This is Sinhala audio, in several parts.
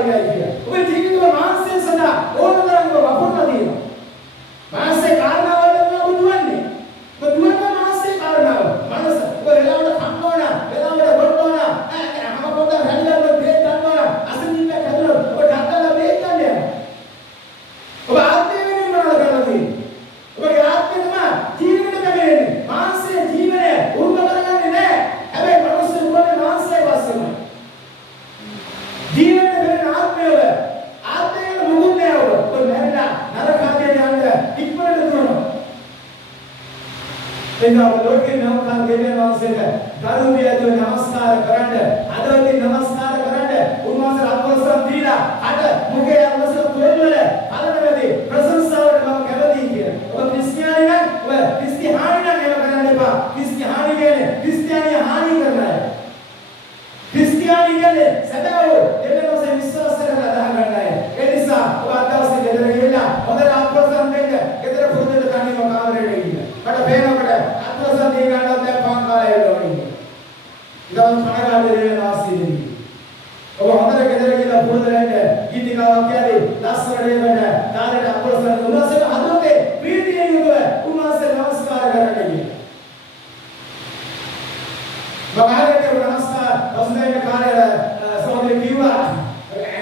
තාවකාලිකයි කියලා. ඔබේ ජීවිතේ මානසික සදා ඕනතරම් ඔබ වපුරලා තියෙනවා. මානසික කාරණාවල් වල ඔබ දුවන්නේ. ඔබ දුවන්නේ මානසික කාරණාව. මනස ඔබ වෙලාවට කන්නෝන, වෙලාවට බොන්නෝන, හැම පොඩක් හැලියන්න බේත් ගන්නවා. අසනීපයක් හැදුනොත් ඔබ ඩක්කලා බේත් ගන්න යනවා. ඔබ ආත්මය වෙනින් මොනවද කරලා තියෙන්නේ? ඔබගේ ආත්මය තමයි ජීවිතේ කැමෙන්නේ. මානසික ජීවනය උරුම කරගන්නේ නැහැ. හැබැයි මනස උරුමනේ මානසික වශයෙන්මයි. ජීවිතේ වෙන ආත්මයව ආත්මයේ මුකුත් නැහැ ඔබ. ඔබ මැරෙලා නරක ආදියට යන්න ඉක්මනට දුවනවා. එනවා ලෝකේ නමකාර දෙවියන් වහන්සේට කරුණියද නමස්කාර කරන්න, අදවතින් නමස්කාර කරන්න, උන්වහන්සේ අත්වසන් දීලා අද මුගේ අත්වස තොල්වල පළවෙනි ප්‍රශංසාවට මම කැමතියි කියලා. ඔබ ක්‍රිස්තියානි නම් ඔබ ක්‍රිස්තියානි නම් ඒව කරන්න එපා. ක්‍රිස්තියානි කියන්නේ ක්‍රිස්තියානිය හානි කරන අය. ක්‍රිස්තියානි කියන්නේ සදාව දෙවියන්වහන්සේ විශ්වාස කරලා අදහ ගන්න අය. ඒ නිසා ඔබ අදවසේ ගෙදර ගිහලා හොඳට අත්වසන් දෙන්න. ගෙදර පුරුදුට තනියම කාමරේට ගිහින්. මට පේනකොට අත්වසන් දී ගන්නවත් දැන් පාන් කාලේ එළවන්නේ. ඉතින් කනගාටු දෙවියන් ආශිර්වාදයි. ඔබ හොඳට ගෙදර ගිහලා පුරුදු වෙන්න. ගීතිකාවක් කියදී ලස්සනට එවන තාලෙට අත්වසන් උන්වහන්සේ හදවතේ ප්‍රීතියෙන් යුතුව උන්වහන්සේ නමස්කාර කරන්නේ. බබාලට නමස්කාර වස්නේන කාර්යය සෝදේ කිව්වා.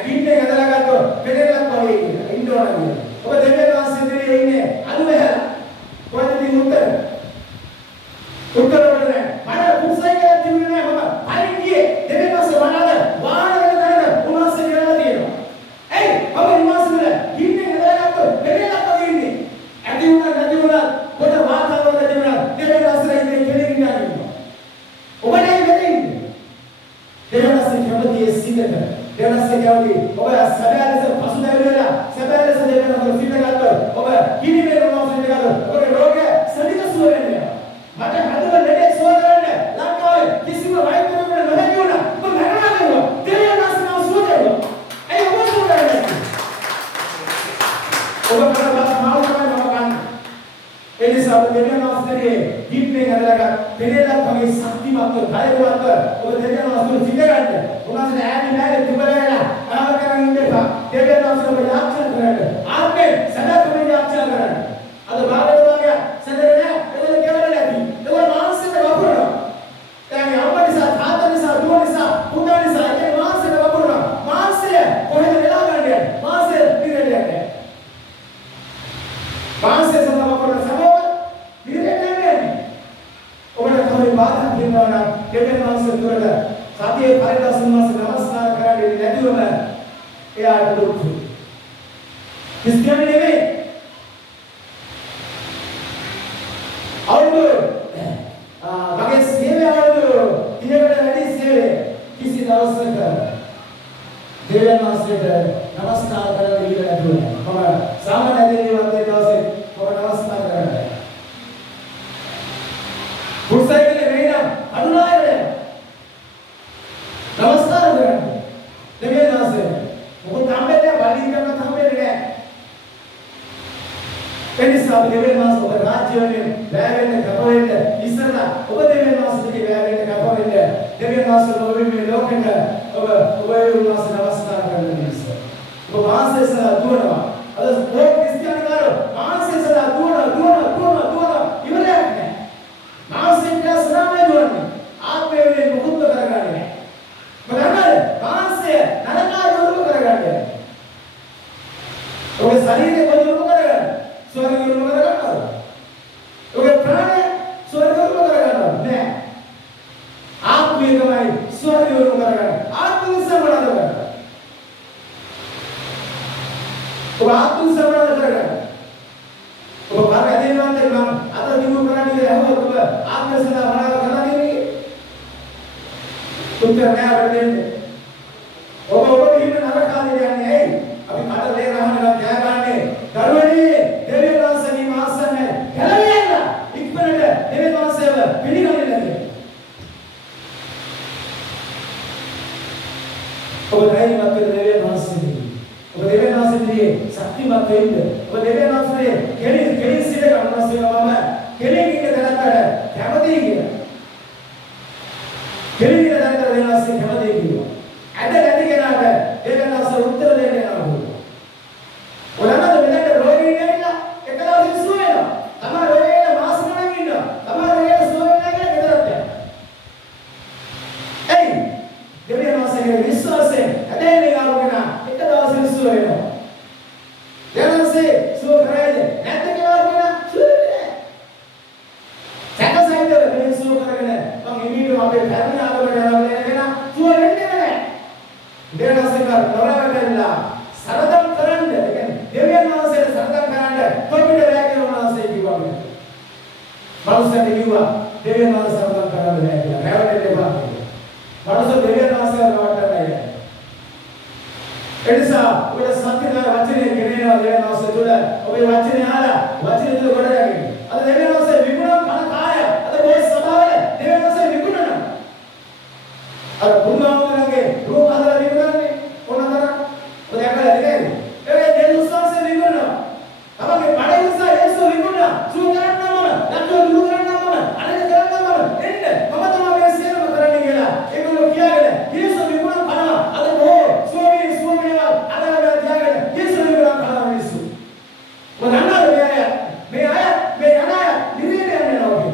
ගින්නේ හදලා ගත්තොත් පෙරේලක් වගේ ඉන්න ඕන කියලා. ඔබ දෙවියන් වහන්සේ ඉදිරියේ ඉන්නේ අනුවැහලා. කොහෙද උත්තර? උත්තර වලට මට කුසයිකේ තිබුණේ නැහැ මම. හරි ගියේ දෙවියන් වහන්සේ වනාද වාහනවල දාන උන්වහන්සේ කියලා තියෙනවා. එයි මම උන්වහන්සේ ගින්නේ හදලා ගත්තොත් පෙරේලක් වගේ ඉන්නේ. ඇති වුණා නැති වුණා කොට වාතාවරණය තිබුණා දෙවියන් වහන්සේ ඉන්නේ කෙනෙක් නෑ. ඔබනේ වෙන්නේ දෙවනස් කැමතියි සිතට දෙවනස් කැමති ඔබ සැබෑලස පසුබැවිලා සැබෑලස දෙවනස් සිත ගත්තොත් ඔබ කිනි වේරනවා සිත ගත්තොත් ඔබේ රෝගය සනික සුව වෙනවා. මට හදවත ලෙඩේ සුව කරන්න ලංකාවේ කිසිම වෛද්‍යවරයෙකුට නොහැකි වුණා. ඔබ මරණා දෙනවා දෙවනස් නම් සුව දෙනවා. ඒ ඔබ සුව කරන්නේ ඔබ කරලා මාළු තමයි මම ගන්න. ඒ නිසා දෙවියන් වහන්සේගේ දීප්නේ හදලා පෙරේලක් වගේ ශක්තිමත්ව ධෛර්යවත්ව ඔබ දෙවියන් වහන්සේ සිත ගන්න. උන්වහන්සේ ඈනි නැහැ තිබරලා ආව කරන් ඉඳපා. දෙවියන් වහන්සේ ඔබ යාචනා කරන්න. ආත්මේ සදාතම යාචනා කරන්න. අද බාලක වගේ සදර නැහැ. එතන කෙවල නැති. ඒක මානසික වපුරනවා. දැන් අපේ නිසා තාත්තා නිසා දුව නිසා පුතා නිසා ඒ මානසික වපුරනවා. මානසික කොහෙද වෙලා ගන්නේ? මානසික පිරෙන්නේ නැහැ. මානසික සම්බවපුරන සමෝව පිරෙන්නේ නැහැ. ඔබට තමයි බාධා දෙනවා නම් දෙවියන් වහන්සේ තුරට සතියේ පරිදර්ශන මාස නමස්කාර කරන්නේ නැතිවම එයාට දුක්. ක්‍රිස්තියානි නෙවෙයි. අවුරුදු මගේ සේවය අවුරුදු 30කට වැඩි සේවය කිසි දවසක දෙවියන් වහන්සේට නමස්කාර කරන්න ඉඩ නැතුව මම සාමාන්‍ය දේවල් දවසේ ඔබ නමස්කාර කරනවා. කුසයිකේ වේනම් අනුනායරය නමස්කාර කරන්න. දෙවියන් වහන්සේ මොකද හම්බෙන්නේ බලී කරන හම්බෙන්නේ නැහැ. ඒ නිසා දෙවියන් වහන්සේ ඔබ රාජ්‍යයෙන් වැවෙන්න කපවෙන්න ඉස්සරලා ඔබ දෙවියන් වහන්සේගේ වැවෙන්න කපවෙන්න දෙවියන් වහන්සේ ඔබ මේ ලෝකෙට ඔබ උන්වහන්සේ නමස්කාර කරන්න නිසා. ඔබ මාසෙසලා දුවනවා. අද ලෝක ක්‍රිස්තියානිකාරෝ මාසෙසලා දුවනවා ඉවරයක් නැහැ. මානසික ස්නාමය දුවන්නේ ආත්මයේ මුකුත් කරගන්නේ නැහැ. මොකද මානසික නරකාරෝරු කරගන්නේ. ඔබේ ශරීරය කොහොමද කරගන්නේ? ස්වර්ගයම කරගන්නවා. ඔබේ ප්‍රාණය ස්වර්ගයම කරගන්නවා නෑ. ආත්මය තමයි ස්වර්ගයම කරගන්නේ. ආත්ම සම්බන්ධ කරගන්න. ඔබ ආත්ම සම්බන්ධ කරගන්න. ඔබ පාරදීනවන්ට නම් අද දිනු කරන්නේ ඇහුවොත් ඔබ ආත්ම සදා වනාව කරලා දෙන්නේ. උත්තර නෑ වෙන්නේ. ඔබ ගිහින් නරකාලේ යන්නේ ඇයි? අපි කඩේ රහන ගන්නේ දරුවනේ දෙවියන් වහන්සේගේ මාසන්නේ ගැලවෙන්න ඉක්මනට දෙවියන් වහන්සේව පිළිගන්නේ නැහැ. ඔබ ධෛර්යවත් වෙන්න දෙවියන් වහන්සේ. ඔබ දෙවියන් වහන්සේගේ ශක්තිමත් වෙන්න. ඔබ දෙවියන් වහන්සේ කෙලින් සිට ගන්නවසේම කෙලින් ඉන්න දැනකට කැමතියි කියලා. කෙලින් ඉන්න දැනකට දෙවියන් වහන්සේ කැමතියි කියලා. ඇද නැති කෙනාට දෙවියන් වහන්සේ උත්තර දෙන්නේ නැහැ. ඔයාලට මෙතනට රෝගී ඉන්නවා එක දවසක් සුව වෙනවා. තමයි රෝගීලා මාස ගණන් ඉන්නවා. තමයි රෝගීලා සුව වෙනවා කියලා ගෙදරට යනවා. එයි දෙවියන් වහන්සේගේ විශ්වාසයෙන් ඇදෙන්නේ ගාවගෙන එක දවසක් සුව වෙනවා. දෙවියන් වහන්සේ සුව කරයිද නැත්ද කියලා වුණා සුව වෙන්නේ. සැකසයිද මේ සුව කරගෙන මම ඉමීඩියට් අපේ පැරණි ආගමකට යනවා කියන සුව වෙන්නේ නැහැ. දෙවියන් වහන්සේ කරවලා සරදම් කරන්න දෙවියන් වහන්සේට සරදම් කරන්න කොපිට වැගෙන වහන්සේ කිව්වා. මනුස්සයෙක් කිව්වා දෙවියන් වහන්සේ සරදම් කරන්න බෑ කියලා. රැවටෙන්න එපා කියලා. මනුස්ස දෙවියන් වහන්සේ රවට්ටන්න නැහැ. එනිසා ඔබේ සත්‍යද වචනේ ගෙනෙනවා දෙවියන් වහන්සේ තුළ ඔබේ වචනේ අහලා වචනේ තුළ ගොඩ ගැනීම. අද දෙවියන් වහන්සේ විගුණ කන කාය අද මේ සභාවල දෙවියන් වහන්සේ විගුණනවා. අර පුණාවලගේ රූප හදලා විගුණන්නේ කොහොමද? ඔය දැකලා නේද? ඒ දෙවියන් වහන්සේ විගුණනවා. තමගේ බඩේ නිසා යේසු විගුණනවා. සුව කරන්නම නැත්නම් දුරු කරන්නම අනේක කරන්නම එන්න මම තමයි මේ සියලුම කරන්නේ කියලා. ඒගොල්ලෝ කියාගෙන යේසු විගුණ කරනවා. අද බොහෝ සුවමේ අද තියාගෙන යේසු විගුණ කරනවා මිනිස්සු. මොකද අන්නර මේ අය නිරේට යන්නේ නැහැ.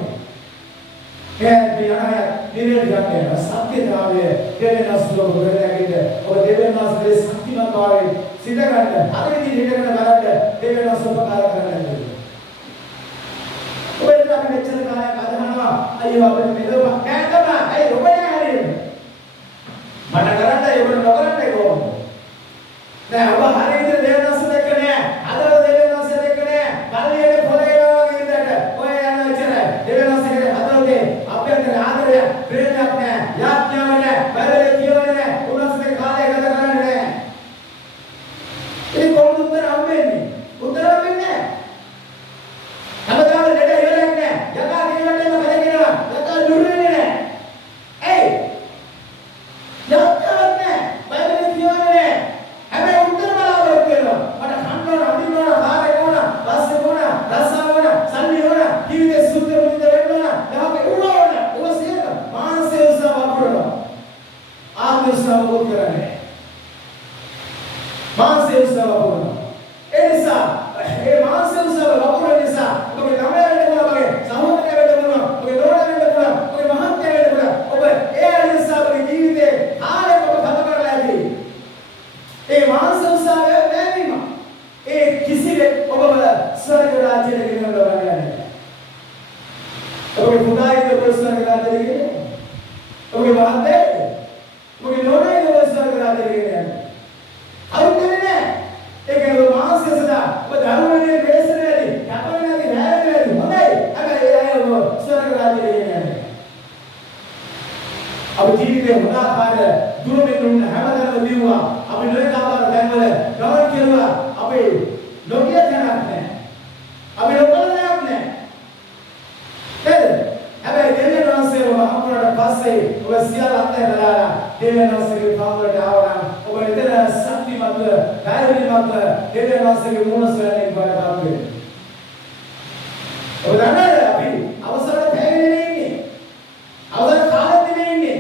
මේ අය නිරේට යන්නේ සත්‍යතාවය දෙවියන් වහන්සේ ගොඩනැගිලි ඔබ දෙවියන් වහන්සේගේ ශක්තිමත්භාවයෙන් සිත ගන්න අද විදිහට හිතගෙන බලන්න දෙවියන් වහන්සේ උපකාර කරන්නේ. ඔබට අපි මෙච්චර කාලයක් අදහනවා අයියෝ අපිට මෙලොව කෑකම අයි ඔබේ හරියන්නේ. මට කරන්න ඒකට නොකරන්න කොහොමද? දැන් ඔබ හරියට දෙවියන් වහන්සේ දැක්ක නෑ. අද දෙවියන් වහන්සේ දැක්ක නෑ. පල්ලියේ පොළේනවා වගේ ඉඳට ඔය යන ඉච්චරයි. දෙවියන් වහන්සේගේ හදවතේ අභ්‍යන්තර ආදරය ප්‍රේමයක් නෑ. යාඥාවක් නෑ. බයිබලයේ කියවන්නේ නෑ. උන්වහන්සේ කාලය ගත කරන්නේ නෑ. ඒ කොහොමද උත්තර හම්බෙන්නේ? උත්තර හම්බෙන්නේ නෑ. හැමදාම ලෙඩ ඉවරයක් නෑ. යකා කියවන්නේම කරගෙනවා. යකා දුර්වලනේ නෑ. එයි. යාඥාවක් නෑ. බයිබලයේ කියවන්නේ නෑ. හැබැයි උත්තර බලාපොරොත්තු වෙනවා. මට කන්නෝන අඳිනෝන කාර්යය ඕන, රස්සේ ඕන, රස්සාව ඕන, සල්ලි ඕන, ජීවිතේ සුද්ධ මුදිත වෙන්න ඕන. යහපත් ඕන. ඔබ සියල්ල මානසික උත්සාහ වපුරනවා. ආත්ම උත්සාහ වපුර කරන්නේ. මානසික උත්සාහ වපුරනවා. ඒ නිසා මේ මානසික උත්සාහ වපුරන නිසා ඔබේ ළමයා වෙන්න පුළුවන්, සහෝදරයා වෙන්න පුළුවන්, ඔබේ නෝනා වෙන්න පුළුවන්, ඔබේ මහත්මයා වෙන්න පුළුවන්. ඔබ ඒ නිසා ඔබේ ජීවිතේ කාලයක් ඔබ ගත කරලා ඇති. ඒ මානසික උත්සාහය නැතිවීම. ඒ කිසිවෙක් ඔබව ස්වර්ග රාජ්‍යයට ගෙනල්ලා බලන්නේ නැහැ. ඔබේ පුතායිද ඔබ ස්වර්ග රාජ්‍යයට ගෙනන්නේ? ඔබේ මහත්මයාද? ඔබේ නෝනායිද ඔබ ස්වර්ග රාජ්‍යයට ගෙනන්නේ? අවුරුද්දේ නැහැ. ඒක ඔබ මානසික සදා ඔබ ධර්මයේ දේශනාවේදී යපවෙනාගේ රැඳෙන්නේ හොඳයි. හැබැයි ඒ අය ඔබ ස්වර්ග රාජ්‍යයට ගෙනන්නේ. අපේ ජීවිතේ උදාහරණ දුරමින් උන්න හැමදාම දිවුවා. අපි නොයකාකාර තැන්වල ගමන් කෙරුවා. අපි නොගිය තැනක් නැහැ. අපි නොකළ දෙයක් නැහැ. නේද? හැබැයි දෙවියන් වහන්සේ ඔබ හම්බුනාට පස්සේ ඔබ සියල්ල අත්හැරලා දෙවියන් වහන්සේගේ පාවලට ආවනම් ඔබ එතන ශක්තිමත්, ධෛර්යමත් දෙවියන් වහන්සේගේ මුණ සොයන්නේ බඩගත් වෙනවා. ඔබ දන්නවද අපි අවසර පැහැගෙන ඉන්නේ. අවසර කාලෙත් ඉන්නේ.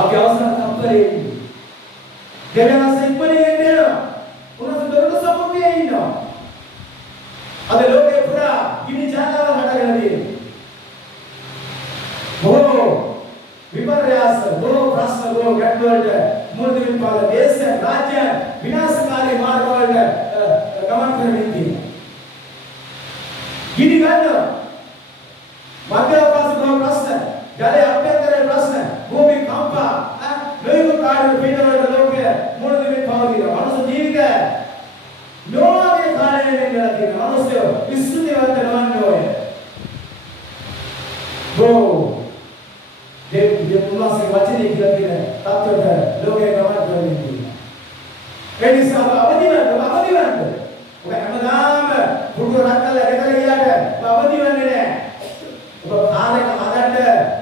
අපි අවසර තත්ත්වයේ ඉන්නේ. දෙවියන් වහන්සේ ඉක්මනින් එනවා. උන්වහන්සේ දොරට සමුද්‍රයේ ඉන්නවා. අද ලෝකේ පුරා ගිනි ජාලාව හටගෙන තියෙනවා. බොහෝ විපර්යාස, බොහෝ ප්‍රශ්න, බොහෝ ගැටලුවලට මුහුණ දෙමින් පාල දේශ, රාජ්‍ය විනාශකාරී මාර්ගවලට ගමන් කරමින් තියෙනවා. ගිනි ගන්නවා. මධ්‍යවකාශ බොහෝ ප්‍රශ්න, ජලයේ අභ්‍යන්තරයේ ප්‍රශ්න, භූමි කම්පා, නොයෙකුත් කාර්ය පිටවලට ලෝකයේ මුහුණ දෙමින් පවතිනවා. මනුස්ස ජීවිතය නොආගේ කාලයෙන් ඉඳලා තියෙනවා. මනුස්සයෝ විසුද්ධිවන්ත නොවන්නේ ඔය. උන්වහන්සේ වචනේ කියලා කියන තත්ත්වයට ලෝකේ ගමන් කරමින් තියෙනවා. ඒ නිසා අවදිවන්න. ඔබ හැමදාම පුරුදු රටවල ගෙදර ගියාට අවදි වෙන්නේ නැහැ. ඔබ කාර්යක හදන්න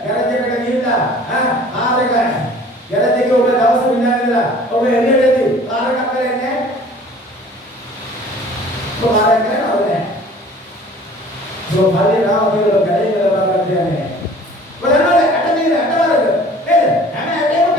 ගැරේජ් එකට ගිහිල්ලා කාර්යක ගැරේජ් එකේ ඔබ දවස් විනාඩිලා ඔබ එළියටදී කාර්යයක් කරන්නේ නැහැ. ඔබ කාර්යයක් කරනවද නැහැ? ඔබ පල්ලේ රාව කියලා ගැරේජ් වල බලන්න යන්නේ. බලන්න ඇටවරද නේද? හැම ඇටේම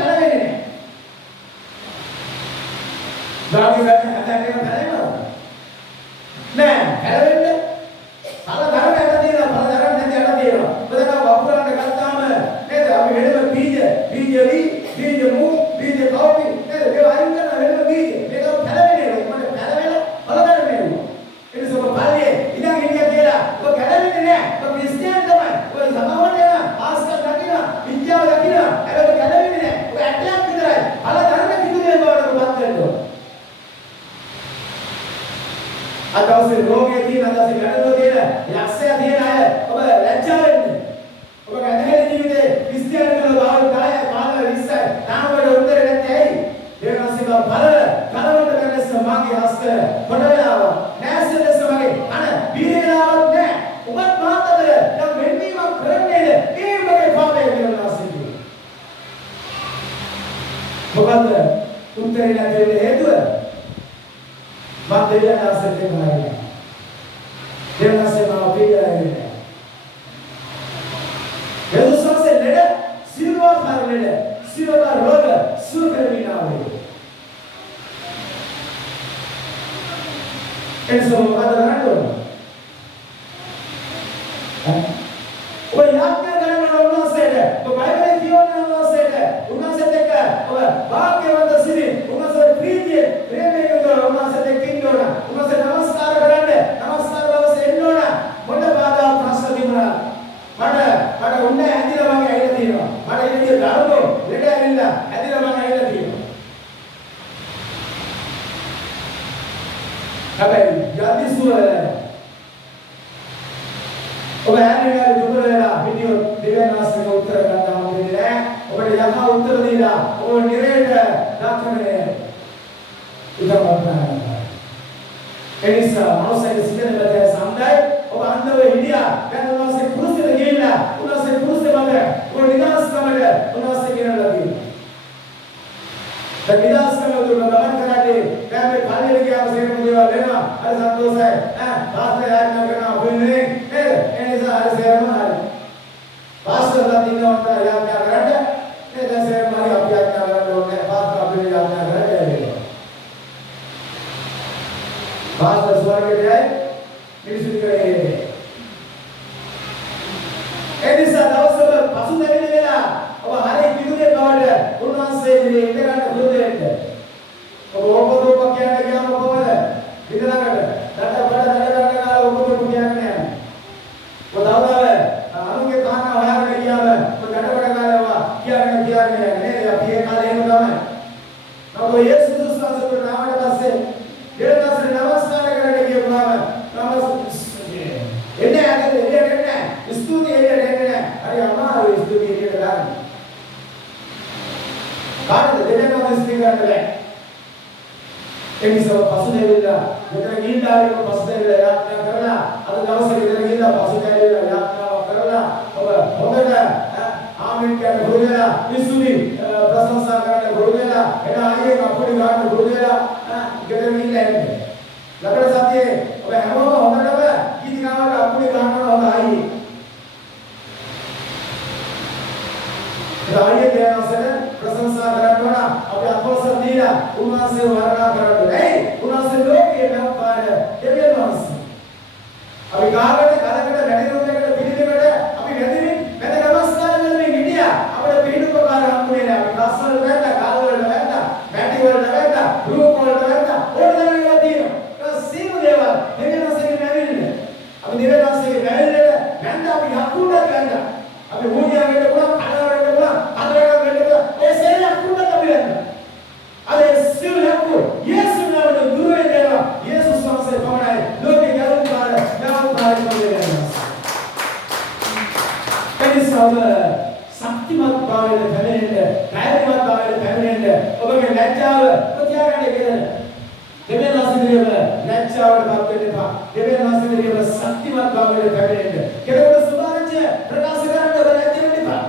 දෙවියන් ආශ්‍රය කරනවා. දෙවියන් ආශ්‍රයම පිළිගන්නේ. යේසුස් වහන්සේ ලෙඩ සිරුරාකාර ලෙඩ සිරුරාකාර රෝග සුව කරමිනා වේ. එනිසා මොකද කරන්නේ? ඔය යාඥා කරන උන්වහන්සේට ඔය බයිබලයේ කියවන උන්වහන්සේට උන්වහන්සේට එක්ක ඔය වාක්‍යවන්ත සිරි උන්වහන්සේ ප්‍රීතිය ප්‍රේමයෙන් යුතුව උන්වහන්සේට එක්කින්න ඕන. උන්වහන්සේ නමස්කාර කරන්න නමස්කාර දවසේ එන්න ඕන. මොන බාධා ප්‍රශ්න තිබුණා මට උන්නේ ඇදිලා වගේ ඇවිල්ලා තියෙනවා. මට ඉන්නේ දරුවෝ ලෙඩ ඇවිල්ලා ඇදිලා වගේ ඇවිල්ලා තියෙනවා. හැබැයි යදිසුව ඔබ හැන්නේ දුබල වෙලා වීඩියෝ දෙවියන් වහන්සේට උත්තර ගන්න හම්බෙන්නේ නැහැ. ඔබට යහා උත්තර දීලා ඔබ නිරේට දාખවන්නේ උදව් එනිසා මනුස්සයෙක් සිටින බැලේ සම්දයි ඔබ අන්දව හිටියා දැන් උන්වහන්සේ කුරුසෙට ගිහිල්ලා උන්වහන්සේ කුරුසේ මත ඔබ නිදාස්කමට උන්වහන්සේ ගෙනලා තියෙනවා. දැන් නිදාස්කම දුන්න ගමන් කරන්නේ දැන් මේ පල්ලියට ගියාම සේරම දේවල් වෙනවා. අර සන්තෝෂයි පාස්ටර් යාඥා කරනවා වෙන්නේ එනිසා අර සේරම හරි පාස්ටර්ලා දිනවට යාඥා කරන්න දැන් සේරම හරි අපි යාඥා කරන්න ඕනේ. පාස්ටර් අපි යාඥා කරන්නේ පාස්ටර් ස්වර්ගයේ මිනිසුන් කරේ. එනිසා දවසවල පසුතැවෙන වෙලා ඔබ හරි පිටුනේ බවට උන්වහන්සේ ඉන්නේ ඉඳගන්න හෘදයට. ඔබ ඔබ කියන්නේ ගියාම කොහොමද? ඉඳලාකට දඩ කාලා ඔබ කියන්නේ. ඔබ දවදාව අනුගේ කාරණා හොයාගෙන ගියාම ඔබ දඩ කාලා කියන්නේ නේද? අපි ඒ කාලේ එහෙම තමයි. ඔබ යේසුස් ක්‍රිස්තුස්ගේ නාමයට පස්සේ දෙවියන්ට නමස්කාර කරන්න කියපුවාම එන්නේ එන්නේ ස්තුති එන්නේ හරි අමාරු ස්තුති එන්නේ ගන්න. කාටද දෙවියන්ට ස්තුති කරන්න බෑ. එනිසා පසුතැවිලා මෙතන ගිහිල්ලා පසුතැවිලා යාත්‍රා කරලා අද දවසේ මෙතන ගිහිල්ලා පසුතැවිලා යාත්‍රාව කරලා ඔබ හොඳට ආමෙන් කියන ගුරුදේලා විසුදි ප්‍රශංසා කරන්න ගුරුදේලා එන ආයේ අපුඩි ගන්න ගුරුදේලා ගෙදර ගිහිල්ලා එන්නේ. ලබන සතියේ ඔබ හැමෝම හොඳටම ගීතිකාවට අපුඩි ගන්නවා හොඳ ආයේ. ආයේ කියනසන ප්‍රශංසා කරනවා අපි අපොසල් දීලා උන්වහන්සේ වර්ණනා කරන්නේ. ඒ උන්වහන්සේ ලෝකයේ නම්පාර දෙවියන් වහන්සේ. අපි කාකට කරකට වැඩිරුම්කට පිළිදෙකට අපි වැදිමින් වැද නමස්කාර කරමින් හිටියා. අපේ පිළිපකාර හම්බුනේ නැහැ. අපි කස්සල් වැද්ද, කාල් වලට වැද්ද, මැටි වලට වැද්ද, රූප වලට වැද්ද. ඕනම ඒවා තියෙනවා. ඒ සීල දේවල් දෙවියන් වහන්සේගේ නැවිල්ල. අපි දෙවියන් වහන්සේගේ නැවිල්ලට වැද්ද අපි යකුණට වැද්ද. අපි මුණියා වෙන්න පුළුවන්, කනවරට පුළුවන්, අදරට වෙන්න පුළුවන්. ඒ සේරම යකුණට අපි වැද්ද. අද සීල යකු යේසුස් නාමයෙන් දුර වෙනවා. යේසුස් වහන්සේ පමණයි ලෝකේ යරුකාර එනිසා ශක්තිමත් භාවයට පැමිණෙන්න, ධෛර්යමත් භාවයට පැමිණෙන්න ඔබගේ ලැජ්ජාව ප්‍රතිආරණය කරන්න. දෙවියන් වහන්සේගේ ලැජ්ජාවට පත් වෙන්න එපා. දෙවියන් වහන්සේගේ ශක්තිමත් භාවයට පැමිණෙන්න. කෙනෙකුට සුභාරංචිය ප්‍රකාශ කරන්න ඔබ ලැජ්ජ වෙන්න එපා.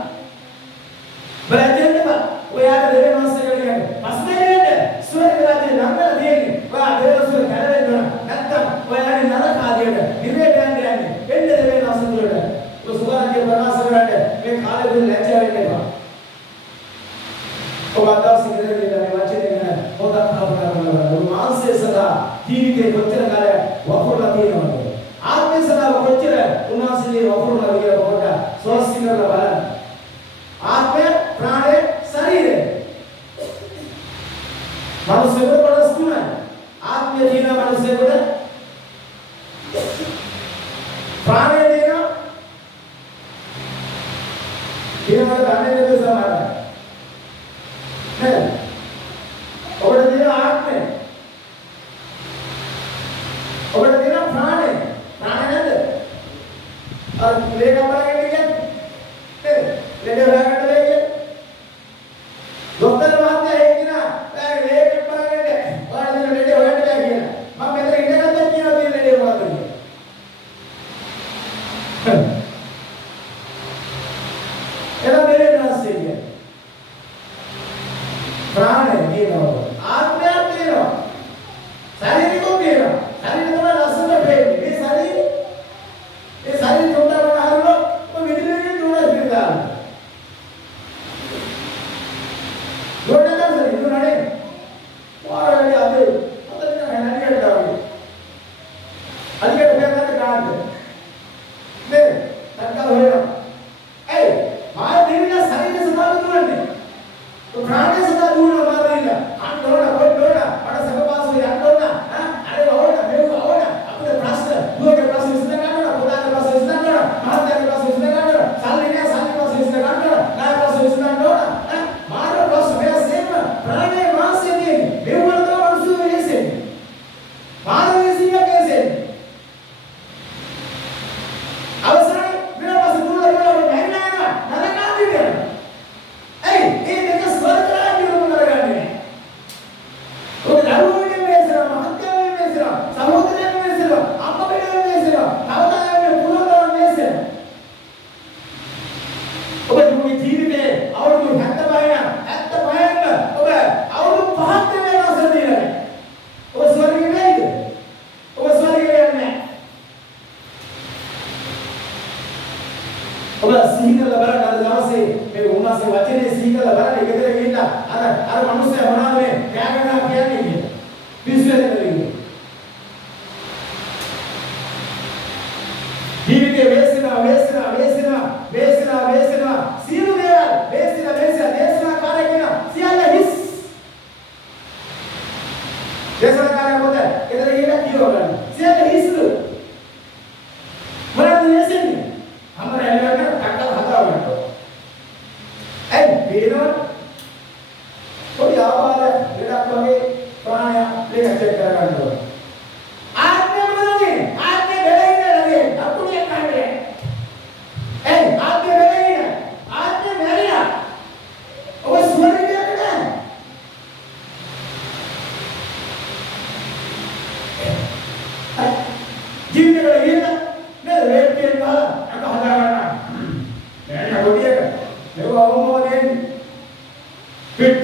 ලැජ්ජ වෙන්න එපා. ඔයාට දෙවියන් වහන්සේගේ කියන්නේ පස්සේ ස්වර්ග රාජ්‍යය ළඟට තියෙන්නේ. ඔයා දෙවියන් වහන්සේ ගැලවෙන්න ඕන. නැත්තම් ඔයාගේ නරක ආදියට නිරේට යන්නේ. එන්න දෙවියන් වහන්සේට සුභාරංචිය ප්‍රකාශ කරන්න මේ කාලේ ලැජ්ජ වෙන්න එපා. ඔබ අදවසේ ගෙදර මේ වචනේ ගැන පොඩක් කතා කරනවා. මාංශය සදා ජීවිතේ කොච්චර කාලයක් වපුරලා තියෙනවද? ආත්මය සදා කොච්චර උන්වහන්සේ වපුරලා කියලා පොඩ්ඩක් සෝස්ති කරලා බලන්න. ආත්මය, ප්‍රාණය, ශරීරය. මනුස්සයෙකුට කොටස් තුනයි. ආත්මය තියෙන මනුස්සයෙකුට ප්‍රාණය තියෙනවා. ඒවල ගන්නේ නේද සමහරවල්. නේද? ඔබට තියෙන ආත්මය. ඔබට තියෙන ප්‍රාණය. ප්‍රාණය නේද? අර ලේක බලගෙන කියන්නේ. නේද? ලේක බලගෙන කියන්නේ. ડોક્ટર මහත්තයා කියනවා දැන් ලේක බලගෙන ඔයාලා දෙන ලේක හොයන්න බෑ කියලා. මම මෙතන ඉඳගත්තා කියලා තියෙන ලේක මොකක්ද කියලා. එලා දෙවියන් වහන්සේ කියන්නේ. ප්‍රාණය කියනවා. ආත්මය කියනවා. ශරීරය කියනවා. ඔබ සිහිකල බලන්න අද දවසේ මේ උන්වහන්සේ වචනේ සිහිකල බලන්න ගෙදර ගිහින් අර මිනිස්සයා මොනවද මේ කෑගගා කියන්නේ කියලා. පිස්සුවෙන්නේ. ජීවිතේ වේසනා සියලු දේවල් දේශනා කාර්ය කියන සියල්ල හිස්. දේශනා කාර්ය මොකද? ගෙදර ගිහින් කියව ගන්න. සියල්ල හිස්ලු. මොනවද වෙන්නේ? අම්මා එළවෙන්න ටක්කල් හදාගන්න. ඇයි බේරව? පොඩි ආවාද දෙයක් වගේ ප්‍රාණය දෙක චෙක් කරගන්න ඕන. ආත්මය මොනවද? ආත්මය බැලෙන්නේ අකුණිය කන්නේ. ඇයි ආත්මය බැලෙන්නේ? ආත්මය මැරියා. ඔබ ස්වර්ගයට නෑ. ජීවිතේ ගිහින් නේද වේට්කේ ගහලා අක හදාගන්න. දැන් අඩියක මේව අවමව දෙන්නේ. පිට.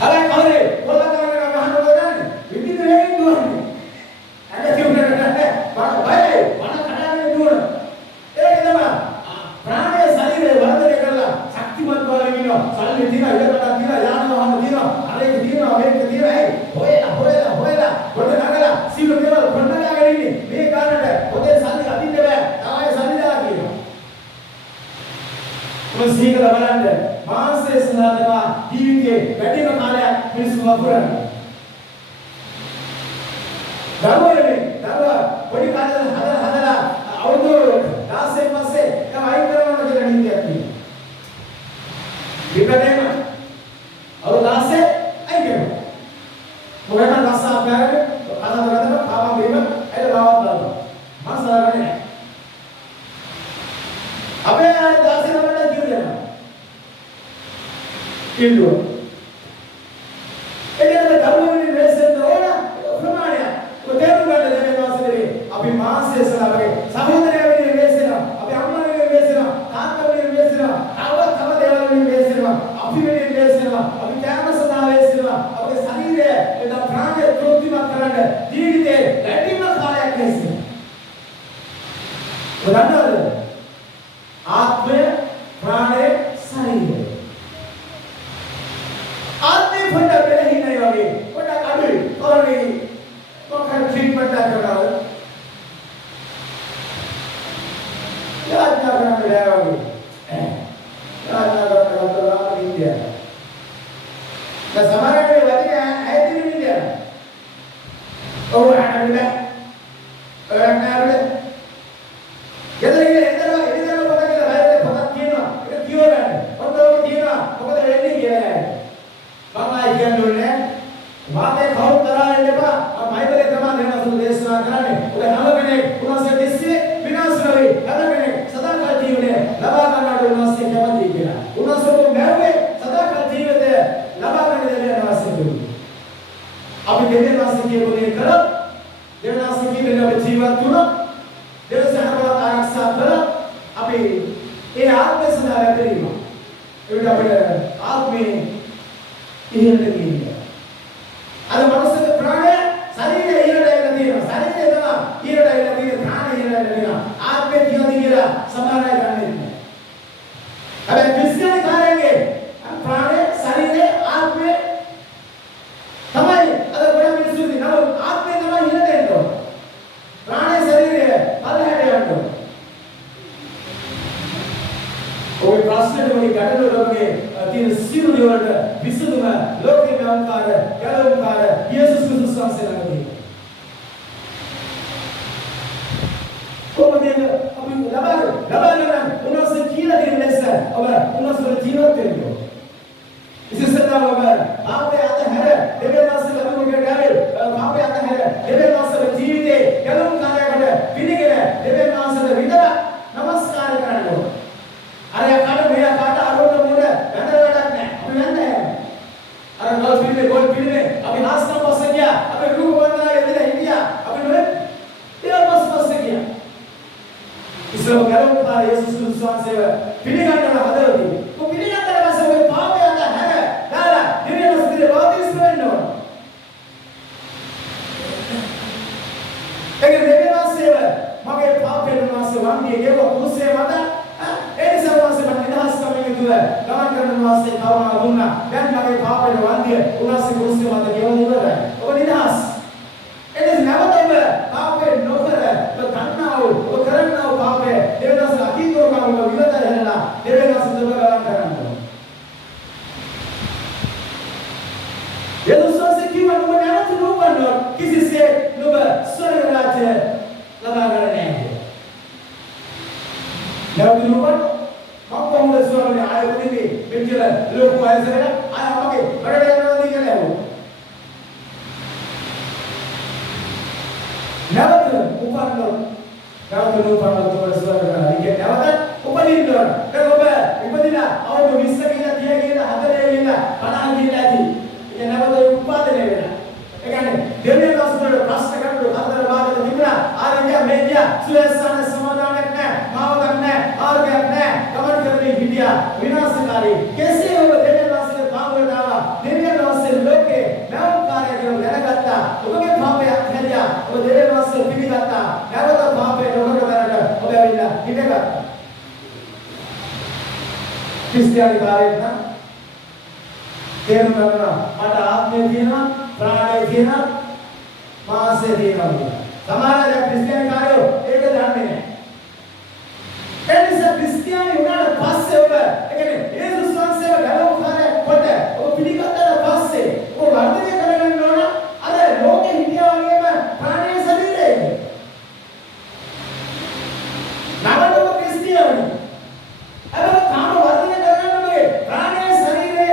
අර කවුරේ කොල්ල කරගෙන ගහන්න ඕනේ. විදිහට වෙන්නේ දුවන්නේ. අද තියුනේ නැහැ. බයි වණ කඩාගෙන දුවන. ඒක තමයි. ප්‍රාණය ශරීරේ වර්ධනය කරලා ශක්තිමත් බවකින් ඉන්නවා. සල්ලි දිනා ඉඩකට දිනා යාන වාහන දිනා අරේක දිනා මේක දිනා හොයලා කොට නගලා සීල දේවල් කොණ්ඩාගෙන ඉන්නේ. මේ කාරණට පොතේ සල්ලි අදින්න බෑ. තමයි සල්ලි දාලා කියනවා. ඔබ සීකල බලන්න මාංශයේ සඳහා ජීවිතේ වැඩිම කාලයක් මිනිස්සු වපුරන්නේ. දරුවා පොඩි කාලේ හදලා අවුරුදු 16 පස්සේ දැන් අයින් කරනවා කියලා නීතියක් තියෙනවා. විකටේම අවුරුදු 16 අයින් කරනවා. මොකද රස්සා බෑරේ අනවරදම කාම වීම එළවවත් බලනවා. මාසාරන්නේ නැහැ. අපේ ආය 16 ළමයට කියනවා. කිල්ලුව. එළියට ධර්මයෙන් වෙසෙන්න ඕන ප්‍රමාණය. ඔතේරු ගන්න දෙන්නේ වාසලේ. අපි මාසයේ සලකේ සහෝදරයන් වෙසෙනවා. අපි අම්මාගෙන් වෙසෙනවා. තාත්තගෙන් වෙසෙනවා. තව දේවල්ගෙන් වෙසෙනවා. අපි වෙනින් වෙසෙනවා. අපි කෑම සදා වෙසෙනවා. අපේ ශරීරය එද ප්‍රාණය තෘප්තිමත් කරන්න ජීවිතේ වැඩිම කාලයක් වෙසෙනවා. ඔතනද ආත්මය ප්‍රාණය ශරීරය ආත්මය පොඩ බෙලහිනේ වගේ පොඩක් අඩුයි කොරේ මොකක්ද ට්‍රීට්මන්ට් එකක් කරනවා යාඥා කරන්න බෑ වගේ යාඥා කරලා ඉන්දියා දැන් සමහරවිට වැඩි ඇයිදින් ඉන්දියා ඔව් අහන්නේ ඔයක් නෑනේ ගෙදර පොත කියලා බයිබලේ පොතක් කියනවා ඒක කියව ගන්න පොත ඔක කියනවා මොකද වෙන්නේ කියලා මම ආයි කියන්නේ වාතේ කවුරු තරහා ඉන්න එපා බයිබලේ තමයි දෙනසු දේශනා කරන්නේ ඔය හැම කෙනෙක් උන්වහන්සේ දෙස්සේ විනාශ වෙවි හැම කෙනෙක් සදාකාල ජීවනය ලබා ගන්නට උන්වහන්සේ කැමති කියලා උන්වහන්සේ නැවුවේ සදාකාල ජීවිතය ලබා ගන්න දෙන්නේ අවශ්‍ය දුන්නේ අපි දෙවියන් වහන්සේ කියපු දේ කරා දෙවියන් වහන්සේ කියන අපේ ජීවත් තුන දෙවසහබල ආරක්ෂා කර අපි ඒ ආත්මය සඳහා වැටීම ඒකට අපිට ආත්මේ ඉහෙලට ගිහින් අර මනසේ ප්‍රාණය ශරීරය ඉහෙලට තියෙනවා ශරීරය තමයි ඉහෙලට තියෙන ප්‍රාණය ඉහෙලට තියෙනවා ආත්මේ කියනදී කියලා සමානයි ගන්නෙ හැබැයි ක්‍රිස්තියානි කාර්යයේ ප්‍රාණය ශරීරය ආත්මය තමයි අර ගොඩක් මිනිස්සු ඉන්නවා ආත්මය තමයි ඉහෙලට එන්නේ ප්‍රාණය ශරීරය පල්ලෙහාට යනවා ඔය ප්‍රශ්නෙට වගේ ගැටලුව ලෝකේ තියෙන සියලු දේවල්ට විසඳුම ලෝකේ මංකාර ගැලවුම්කාර යේසුස් ක්‍රිස්තුස් වහන්සේ ළඟ තියෙනවා. කොහොමද අපි ලබන්නේ උන්වහන්සේ කියලා දෙන ලෙස ඔබ උන්වහන්සේ ජීවත් වෙන්න ඕන. විශේෂයෙන්ම ඔබ ආපේ අතහැර දෙවියන් වහන්සේ ලැබුණේ ගැරේ ආපේ අතහැර දෙවියන් වහන්සේ ජීවිතේ ගැලවුම්කාරයකට පිළිගෙන දෙවියන් වහන්සේට විතර නමස්කාර කරන්න ඕන. අර යකාට මෙයා කාට ආරෝපණ මොන වැඳ වැඩක් නැහැ. අපි වැඳ අර ගෝල් පිළිමේ අපි හාස්නම් පස්සේ ගියා. අපි රූප වන්දනා එදිලා හිටියා. අපි නෙවෙයි ඒවා පස්සේ ගියා. ඉස්සරහ ගලවපා යේසුස් ක්‍රිස්තුස් වහන්සේව පිළිගන්නව හදවතින්. කො පිළිගන්නට පස්සේ ඔය පාපය අතහැර දාලා දෙවියන් වහන්සේගේ බෞද්ධිස්ම වෙන්න ඕන. ඒක දෙවියන්සේව මගේ පාපයෙන් වාසේ වන්දිය ගෙව කුසේ මත ඒ නිසා වාසේ මම නිදහස් කමින් දුව ගමන් කරන වාසේ කවමා දුන්නා. දැන් මගේ පාපයෙන් වන්දිය උනාසේ කුසේ මත ගෙව ඉවරයි. ඔබ නිදහස්. එතන නැවතම පාපේ නොකර තණ්හාව ඔබ කරන්නා වූ පාපේ දෙවියන්ස අකීතෝ කවම විවද හැරලා දෙවියන්ස දුව ගමන් කරනවා. 예수님께서 기만 누가 나한테 누구는 කිසිසේ නුඹ ස්වර්ග රාජ්‍ය ලබා ගන්න නැහැ. නැවත නුඹ මොකක්ද ස්වර්ගයේ ආයතනයේ මෙච්චර ලෝක වයසකට ආයමගේ වැඩ යනවා කියලා නේද? නැවත උපන්න තෝර ස්වර්ග රාජ්‍ය නැවත උපදින්න ඕන. ඒක ඔබ ඉපදිනා අවුරුදු 20 කියලා 30 කියලා 40 කියලා 50 කියලා ඇති. ये नवद उत्पादन है मेरा एक है देवियन वास्तव में राष्ट्र का जो अंदर बात है निकला आज क्या मेडिया सुलेसान समाधान है मावदन है और क्या है कमर करने हिडिया विनाशकारी कैसे हो देवियन वास्तव में काम कर रहा देवियन वास्तव में लोग के मैं कार्य जो लेना करता तो के भाव पे अत्याचार वो देवियन वास्तव में पीड़ी करता नवद भाव पे लोगों को करना वो बेविला हिडेगा क्रिश्चियन कार्य ना තේරුම් ගන්නවා මට ආත්මය තියෙනවා ප්‍රාණය තියෙනවා මාසය තියෙනවා සමහර ක්‍රිස්තියානි කාරයෝ ඒක දන්නේ නැහැ ඒ නිසා ක්‍රිස්තියානි වුණාට පස්සේ ඔබ ඒ කියන්නේ යේසුස් වහන්සේව ගැලවුම් කාර්යයක් කොට ඔබ පිළිගත්තාට පස්සේ ඔබ වර්ධනය කරගන්න ඕන අර ලෝකෙ හිටියා වගේම ප්‍රාණය ශරීරය නවල ඔබ ක්‍රිස්තියානි අර කාම වර්ධනය කරගන්න ඕනේ ප්‍රාණය ශරීරය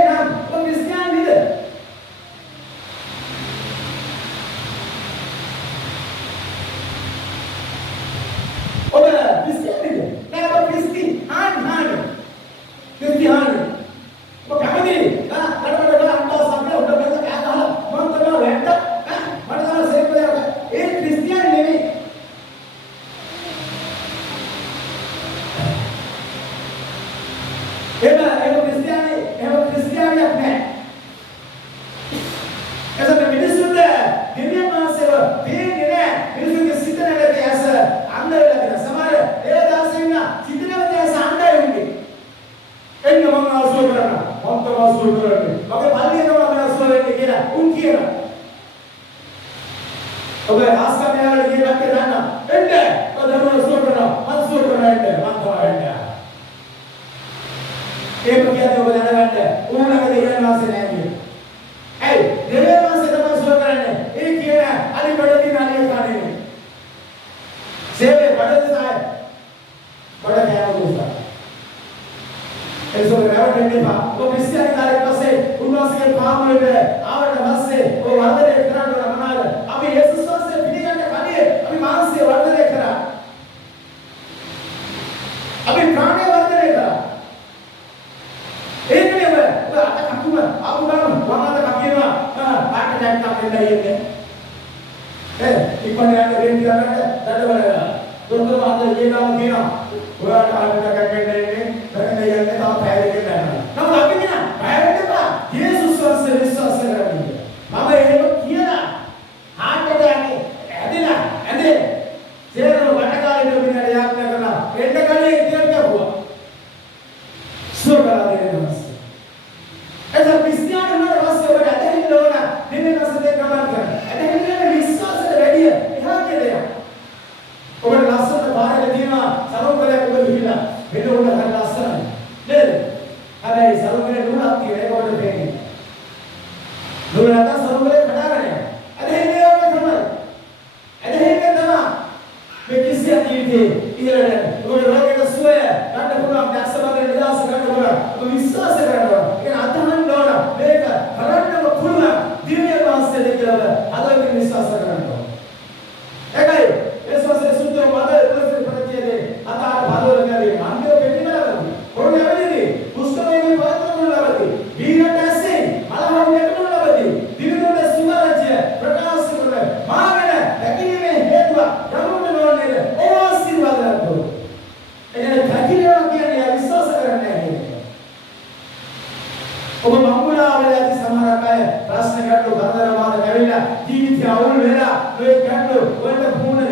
නම් ජීවිතය අවුල් වෙලා ඔය ගැටලු වලට පුහුණු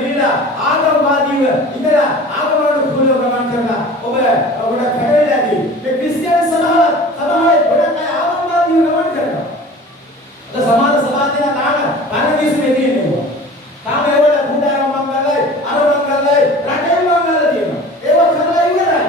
ආගම්වාදීව ඉඳලා ආගමකට කුලව ගමන් කරලා ඔබට පැහැදිලිදී මේ ක්‍රිස්තියානි සමාජයේ ගොඩක් අය ආගම්වාදීව ගමන් කරනවා. අද සමාජ සමාජයේ තාම පරදේශයේ තියෙනවා. තාම ඒවල බුදාරම් මංගලයි අර මංගලයි රටේ මංගල තියෙනවා. ඒව කරලා ඉවරයි.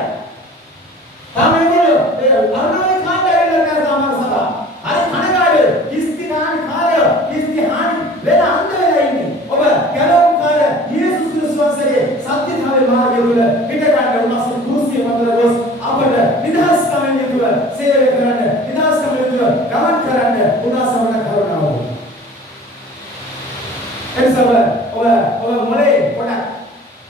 තාම ඒගොල්ලෝ මේ අරුණාවේ කාණ්ඩය කරන සමාජ සභාව. අර කනගාඩු කිස්තිහානි කාර්ය කිස්තිහානි වෙන අන්ත වෙලා ඉන්නේ. ඔබ ගැලවුම් කාර්ය යේසුස් ක්‍රිස්තුස් වහන්සේගේ සත්‍යතාවේ මාර්ගය තුළ පිට ගන්න උන්වහන්සේ කුරුසිය මතර ගොස් අපට නිදහස් කමෙන් යුතුව සේවය කරන්න නිදහස් කමෙන් යුතුව ගමන් කරන්න උන්වහන්සේ කරුණාව. එනිසා ඔබ මොලේ පොඩක්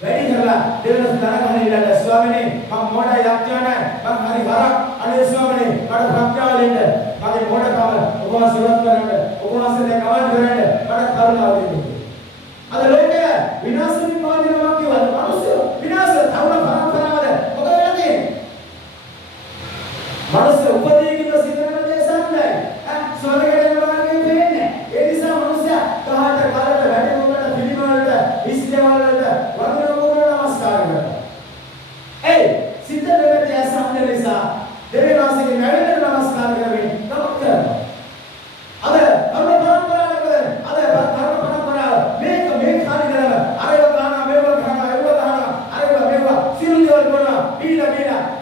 වැඩි කරලා දෙවනස් දරගහන ස්වාමීනි මම මොඩයි යක්ඥානයි මම හරි හරක් අනේ ස්වාමීනි මට ප්‍රඥාව දෙන්න මගේ මොඩකම ඔබ වහන්සේ ඉවත් කරන්න ඔබ වහන්සේ දැන් ගමන් කරන්න මට කරුණාව දෙන්න. අද ලෝකය විනාශ වෙන පාදිනවා කියවල මිනිස්සු විනාශ තරුණ පරම්පරාවද මොකද වෙන්නේ? මිනිස්සු උපදීකින් සිතන දේ සම්මයි ස්වර්ගයට මාර්ගයෙන් දෙන්නේ. ඒ නිසා මිනිස්සයා කහට කාලට වැඩි උනට පිළිමවලට ඉස්දේවලට වන්දන නමස්කාර කරනවා. ඒ සිත දෙවියන් ඇසන්න නිසා දෙවියන්ගේ නැවෙන නමස්කාර කරමින් නමක් කරනවා. අද තරුණ පරම්පරාවක අද තරුණ පරම්පරාව මේ කාලේ කරන අරව ගාන මේව ගාන අරව ගාන අරව මේව සිරුල් දේවල් කරනවා බීලා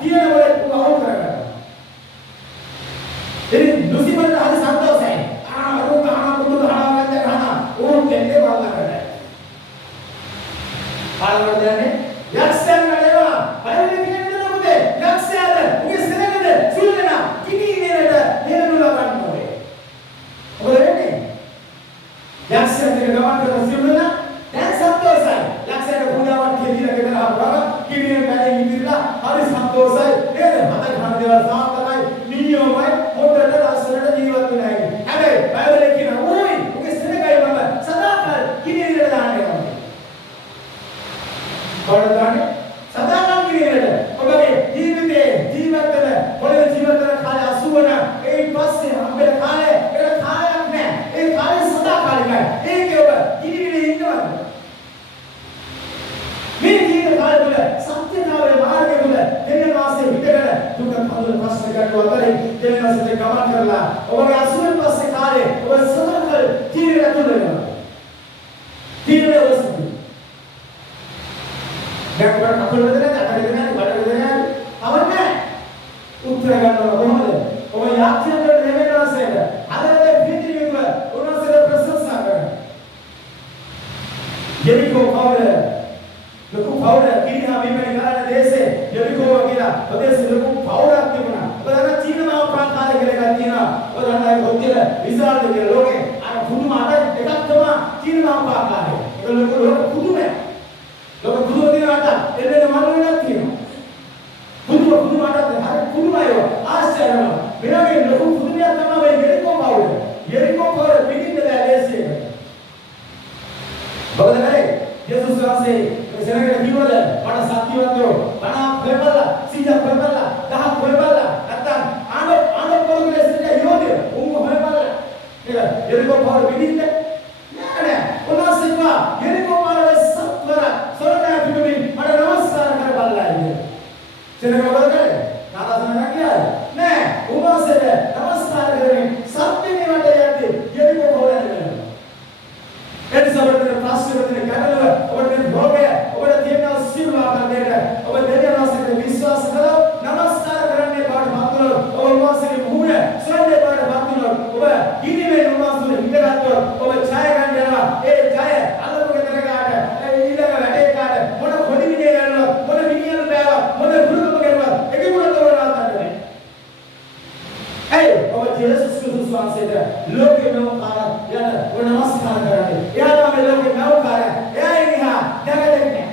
තියෙන වල අවුල් කරගන්නවා. ඉතින් දුසිමන්ට හරි සන්තෝෂයි. අරු ගාන බුදු ගාන වන්ද ගාන ඕන් දෙන්නේ වල්ලා කරන්නේ. පාලවදනේ යක්ෂයන් නඩේවා පරිදි කියන්නේ මොකද? යක්ෂයාද උගේ සෙනගද සිල්ලනා කිනි වේරට හේනු ලබන්න ඕනේ. ඔබ වෙන්නේ යක්ෂයන් දෙක ගමන් කරලා සිල්ලනා දැන් සන්තෝෂයි. යක්ෂයාට පුණාවක් කියලා ගෙදර ආවම කිනියෙන් බැලේ ඉඳිලා හරි සන්තෝෂයි. නේද? මත ගන්න දේවල් සාර්ථකයි. නියමයි හොඳට ලස්සනට ජීවත් වෙනවා. හැබැයි බයිබලයේ කියන ඕයි උගේ සෙනගයි මම සදාකාල කිනියට දාන්නේ. වඩදානේ සදාකාල කිනියට ඔබගේ ජීවිතේ ජීවත් වෙන පොළේ ජීවත් වෙන කාලය 80 ඒ පස්සේ අපේ කාලේ ඒක කාලයක් නෑ. ඒ කාලේ සදාකාලිකයි. ඒකේ ඔබ කිනිවිලේ ඉන්නවා. මේ ජීවිත කාලය තුළ සත්‍යතාවයේ මාර්ගය තුළ දෙවියන් වාසයේ හිටගෙන දුක කඳුළු ප්‍රශ්න ගැටළු අතරේ දෙවියන් වාසයේ ගමන් කරලා ඔබගේ 80 පස්සේ කාලේ ඔබ සදාකාල ජීවිතය තුළ වෙනවා. ජීවිතය ඔබ දැන් ඔබට කකුල වේදනාවක් අතට වේදනාවක් බඩ වේදනාවක් අවන්නේ උත්තර ගන්නවා කොහොමද? ඔබ යාත්‍රාවට දෙවෙනි වාසයට අදට පිටිවිව උන්වහන්සේ ප්‍රශංසා කරනවා. යෙරිකෝ පවුල ලොකු පවුල කීනා විමෙන් ගාන දේශේ යෙරිකෝ කියලා ප්‍රදේශ ලොකු පවුලක් තිබුණා. ඔබ චීන මාව ප්‍රාන්තාලේ කියලා එකක් තියෙනවා. ඔබ දන්නා කොච්චර විශාලද කියලා ලෝකේ අර පුදුම අට එකක් තමයි චීන මාව ප්‍රාන්තාලේ. ඒක ලොකු පුදුමයක්. ලෝක පුදුම දිනකට එන්නේ මම වෙනක් තියෙනවා. පුදුම අටත් හරි පුදුමයි ආශ්චර්යම. මෙයාගේ ලොකු පුදුමයක් තමයි මේ යෙරිකෝ පවුල. යෙරිකෝ පවුල පිටින්ද දැලේසිය. බවදනේ යේසුස් වහන්සේ සෙනගට කිව්වද මට සත්‍යවන්තෝ බණ පෙරබලා සීජා පෙරබලා දහ පෙරබලා නැත්තම් ආනෝ පොළොවේ සිට යෝධය උඹ පෙරබලා ඒක යෙරිකෝ පවුල පිටින්ද නෑ උන්වහන්සේ යෙරිකෝ පවුලේ සත්වර සොරණා පිටුමින් මට නමස්කාර කරබල්ලා ඉන්නේ සෙනග මොකද කරේ නාදාසන කියයි නෑ උන්වහන්සේට නමස්කාර කරමින් සත්‍යෙ වට යද්දී යෙරිකෝ පවුලේ එනිසාවද ප්‍රාශ්‍රවදන ගැටලුව ඔබට භෝගය ඔබට තියෙන සිල්වාකරණයට ඔබ දෙවියන් වහන්සේට විශ්වාස කළා නමස්කාර කරන්නේ පාඩ මාතුල ඔබ උන්වහන්සේගේ මුහුණ සොයන්නේ පාඩ මාතුල ඔබ ගිනිමේ උන්වහන්සේ හිතගත්තොත් ඔබ ඡය ගන්න යනවා ඒ ඡය අල්ලපු ගෙදරකට ඊළඟ වැඩේකට මොන කොඩි විදිය යනවා මොන විදියල් බෑවා මොන ගුරුකම කරනවා ඒකේ මොන තෝරනවා නැහැ ඒ ඔබ ජේසුස් ක්‍රිස්තුස් වහන්සේට ලෝකේ නමකාර යන ඔබ නමස්කාර කරන්නේ එයා තමයි ලෝකේ නමකාර එයා ඉනිහා දැකදෙන්නේ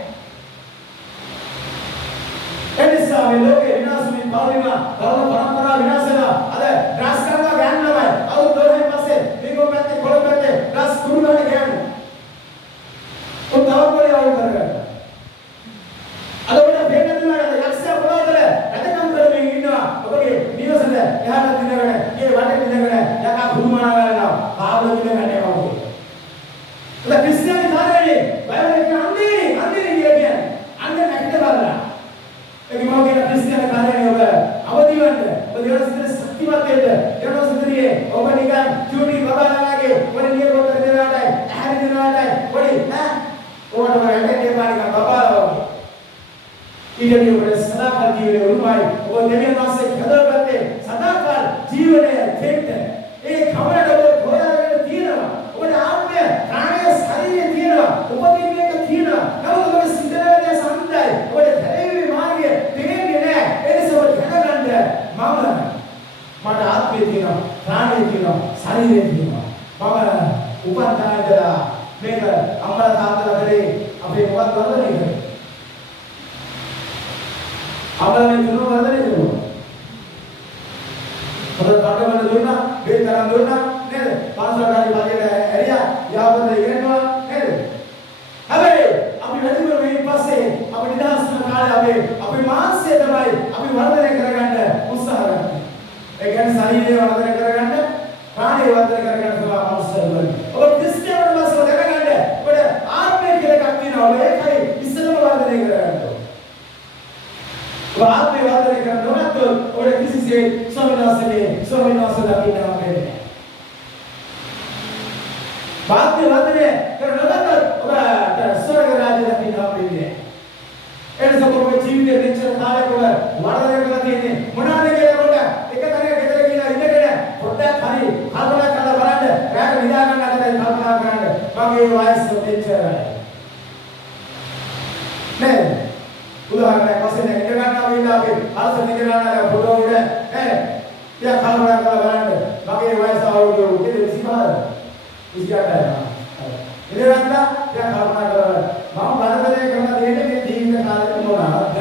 එනිසා මේ ලෝකේ විනාශ වෙන පාරිමා කර්ම පරම්පරා විනාශ වෙනවා අද ද්‍රාස් කරනවා ගන්නවයි අවුරුදු 12 පස්සේ මේකෝ පැත්තේ කොළ පැත්තේ ද්‍රාස් කුරුනට ගෑනු උන් තාවකෝලේ අවුල් කරගන්න අද ඔබට බේන්න දුන්නාට යක්ෂයා පොළොවදල වැඩකම් කරමින් ඉන්නවා ඔබගේ නිවසේද එහාට දිනගෙන ඒ වටේ දිනගෙන යකා කුරුමනා ගන්නවා පාවල දිනගෙන යනවා ඔබ ක්‍රිස්තියානි කාර්යයේ බයිබලයේ අන්නේ ඔබ ඇටේ පානික බබාලෝ. ඊටදී ඔබේ සදාකාල ජීවිතේ උරුමයි. ඔබ දෙවියන් වහන්සේ හදාගත්තේ සදාකාල ජීවනයේ තෙක්ට. ඒ කවරද ඔබ හොයාගෙන තියෙනවා. ඔබේ ආත්මය, ප්‍රාණය, ශරීරය තියෙනවා. උපදින්න එක තියෙනවා. නමුත් ඔබේ සිතේ සම්පූර්ණයි. ඔබේ ධෛර්ය මාර්ගය දෙන්නේ නැහැ. ඒ නිසා ඔබ දැනගන්න මට ආත්මය තියෙනවා, ප්‍රාණය තියෙනවා, ශරීරය තියෙනවා. මම උපන්තායදලා මේක අම්මලා තාත්තලා කරේ අපේ මොකක්ද වරදනේ කරේ. අපලා මේ තුන වරදනේ කරනවා. පොත කාටවල දුන්නා, බේතරන් දුන්නා නේද? පාසලට පල්ලියට ඇරියා, යාවත ඉගෙනුවා නේද? හැබැයි අපි වැඩිම මේ පස්සේ අපි නිදහස් වෙන කාලේ අපේ මානසය තමයි අපි වර්ධනය කරගන්න උත්සාහ කරන්නේ. ඒ කියන්නේ ශරීරය වර්ධනය කරගන්න, ප්‍රාණය වර්ධනය කරගන්න තමයි අවශ්‍ය වෙන්නේ. ඔබ ක්‍රිස්තියානි වශයෙන් දැනගන්න ඔබට ආත්මය කියලා එකක් තියෙනවා. ඔබ ඒකයි ඉස්සෙල්ලම වර්ධනය කරගන්න ඕනේ. ඔබ ආත්මය වර්ධනය කරන්න ඕනත් ඔබට කිසිසේත් ස්වාමීන් වහන්සේ දකින්න හම්බෙන්නේ නැහැ. ආත්මය වර්ධනය කරනකොට ඔබ ස්වර්ග රාජ්‍ය දකින්න හම්බෙන්නේ නැහැ. එනිසා ඔබේ ජීවිතේ මෙච්චර කාලයක් ඔබ වර්ධනය කරලා තියෙන්නේ මොනවාද කියලා කොට එක තැනක ගෙදර ගිහලා ඉඳගෙන පොඩ්ඩක් හරි කල්පනා කරලා බලන්න. රැක නිදා ගන්න අතරේ කල්පනා කරන්න. මගේ වයස මෙච්චරයි. නේ උදාහරණයක් වශයෙන් ඉඳ ගන්නවා කියලා අපි අල්ස නිදා ගන්නවා ෆොටෝ උඩ නේ යා කල්පනා කරලා බලන්න. මගේ වයස අවුරුදු 25යි. 28යි. ඉඳ ගන්නවා යා කල්පනා කරලා මම බලපෑම් කරන දෙන්නේ මේ ජීවිත කාලෙක මොනවාද?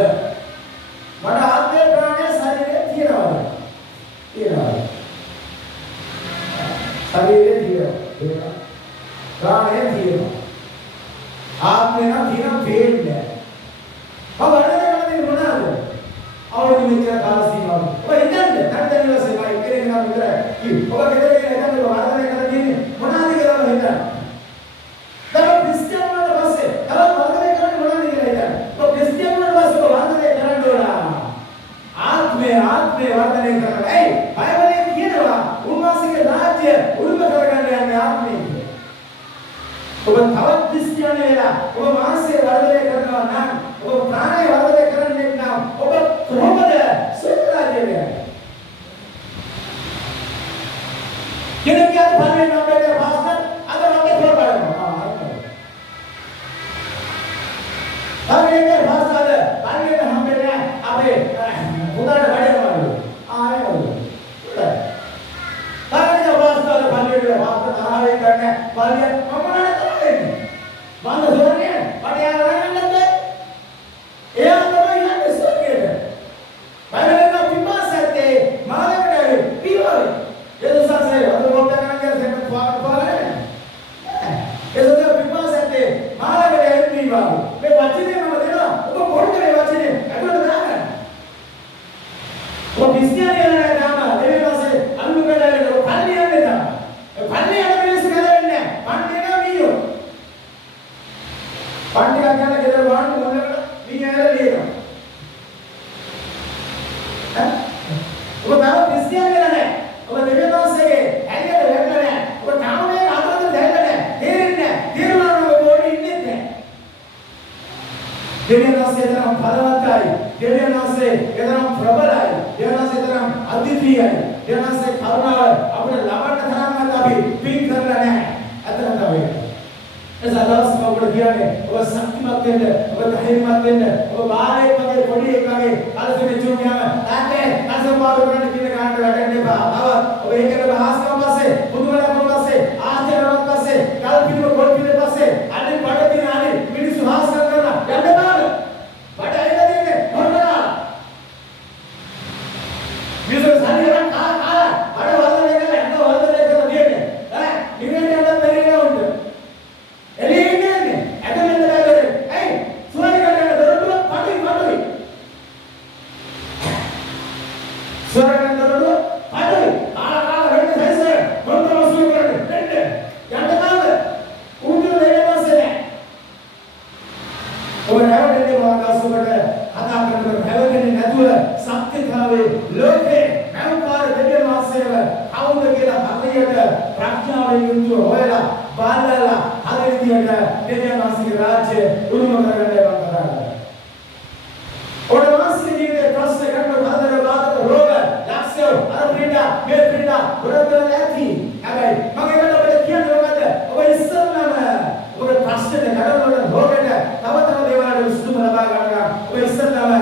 මට ආත්මය, ප්‍රාණය, ශරීරය තියෙනවද? තියෙනවා. ශරීරය තියෙනවා. ප්‍රාණය තියෙනවා. ආත්මය නම් තියෙනවා පේන්නේ. ඔබ වැඩේ මොනවාද? අවුරුදු මෙච්චර කාල සීමාව. ඔබ ඉඳන්ද? හරිද ඉවසෙයි මම ඉතින් නම් විතරයි. ඔබ ගෙදර ගිහලා ඉඳන් ඔබ වර්ධනය කරලා තියෙන්නේ මොනවාද කියලා ඔබ හිතන්න. දැන් ක්‍රිස්තියානි ආත්මය වර්ධනය කරනවා. ඒ බයිබලයේ කියනවා උන්වහන්සේගේ රාජ්‍ය උරුම කරගන්න යන්නේ ආත්මය. ඔබ තවත් ක්‍රිස්තියානි වෙලා ඔබ මානසික වර්ධනය කරනවා නම් ඔබ ප්‍රාණය වර්ධනය කරන්නේ නම් ඔබ කොහොමද ස්වර්ග රාජ්‍යයට යන්නේ? කෙනෙක්ගේ පරිවර්තන අපේ පාස්ටර් අද වගේ කරපරනවා. ආයේ පාස්ටර් පරිවර්තන හම්බෙන්නේ අපේ උදාට වැඩමවලු ආයෙමලු උඩ තාරිය වාස්තවල පල්ලියේ වාස්ත තරහේ ගන්න පල්ලිය මමනට තමයි මම සෝරන්නේ පඩේ ආවන්නද එයා තමයි යන්නේ සෝකේට බලන්න පිපාසත්තේ මාළකට පිරෝයි එදසසේ අද මොකද කරන්නේ සෙන්න පාවරේ එදස පිපාසත්තේ මාළකට එන්නිවා මේ වචනේ මම දෙනවා ඔබ පොඩ්ඩේ වචනේ අඩුවට දාගන්න ඔබ ක්‍රිස්තියානි වෙලා නාම දෙවියන් වහන්සේ අනුගමනය කරලා පල්ලිය යන්නේ තමයි. පල්ලිය යන මිනිස්සු ගලවෙන්නේ නැහැ. පන්තිය නෝ මීයෝ. පන්තිය ගන්න ගෙදර වාහන මොනකට මීයලා ලියනවා. ඔබ තාම ක්‍රිස්තියානි වෙලා නැහැ. ඔබ දෙවියන් වහන්සේගේ ඇලියට වැටලා නැහැ. ඔබ තාම මේ අතට දැල්ලා නැහැ. තේරෙන්නේ නැහැ. තේරුණා නම් ඔබ ඕනේ ඉන්නේ නැහැ. දෙවියන් වහන්සේ තරම් බලවත්යි. දෙවියන් වහන්සේ තරම් ප්‍රබලයි. දෙවියන් වහන්සේ තරම් අද්විතීයයි. දෙවියන් වහන්සේ කරුණාව අපිට ලබන්න තරම්වත් අපි පින් කරලා නැහැ. අතන තමයි. එසදාස් ඔබට කියන්නේ ඔබ ශක්තිමත් වෙන්න, ඔබ ධෛර්යමත් වෙන්න, ඔබ බාහිර වගේ පොඩි එකගේ අලසෙ චුන්යාම තාත්තේ අසම්පාද කරන්න කියන කාණ්ඩ වැඩන්න එපා. තවත් ඔබ ඒකට බහස්කම් පස්සේ, බුදුවලකම් පස්සේ, ආශ්චර්යවත් පස්සේ, කල්පිනව ගොල්පින පස්සේ, අනිත් බඩ දින අනිත් මිනිස්සු හාස්කම් කරලා යන්න බෑ. බඩ ඇවිල්ලා දෙන්නේ මොනවා? මිනිස්සු සල්ලියන් කාලා බඩ වලදේ කරලා යන්න වලදේ කරලා දෙන්නේ. ඈ නිවෙන්න යන්න බැරි නෑ උන්ට. එළියේ ඇදෙන්න බැලුවේ. ඇයි? සුවරකට දොරටුව පඩුයි. සුවරකට දොරටුව පඩුයි. කාලා වෙන්න සයිසර්. මොකද වසූල් කරන්නේ? දෙන්න. යන්න තාම. උන්ට දෙන්නවසේ නෑ. ඔබ නැවතෙන්නේ මොකක්ද කතා කරනකොට හැවෙන්නේ නැතුව සත්‍යතාවේ ලෝකේ මෞපාර දෙවියන් වහන්සේව කවුද කියලා හරියට ප්‍රඥාවෙන් යුතුව හොයලා බලලා අද විදියට දෙවියන් වහන්සේගේ රාජ්‍ය උරුම කරගන්න ඒවා කතා කරනවා. ඔය මානසික ජීවිතේ ප්‍රශ්න කරන හතර බාධක රෝග ලක්ෂ්‍ය අර පීඩා මේ පීඩා වරදල ඇති. හැබැයි මම ඒකට ඔබට කියන්නේ මොකද? ඔබ ඉස්සෙල්ලාම ඔබේ ප්‍රශ්නේ නඩවන රෝගයට තව තව දේවල් විසඳුම ලබා ගන්නවා. ඔබ ඉස්සෙල්ලාම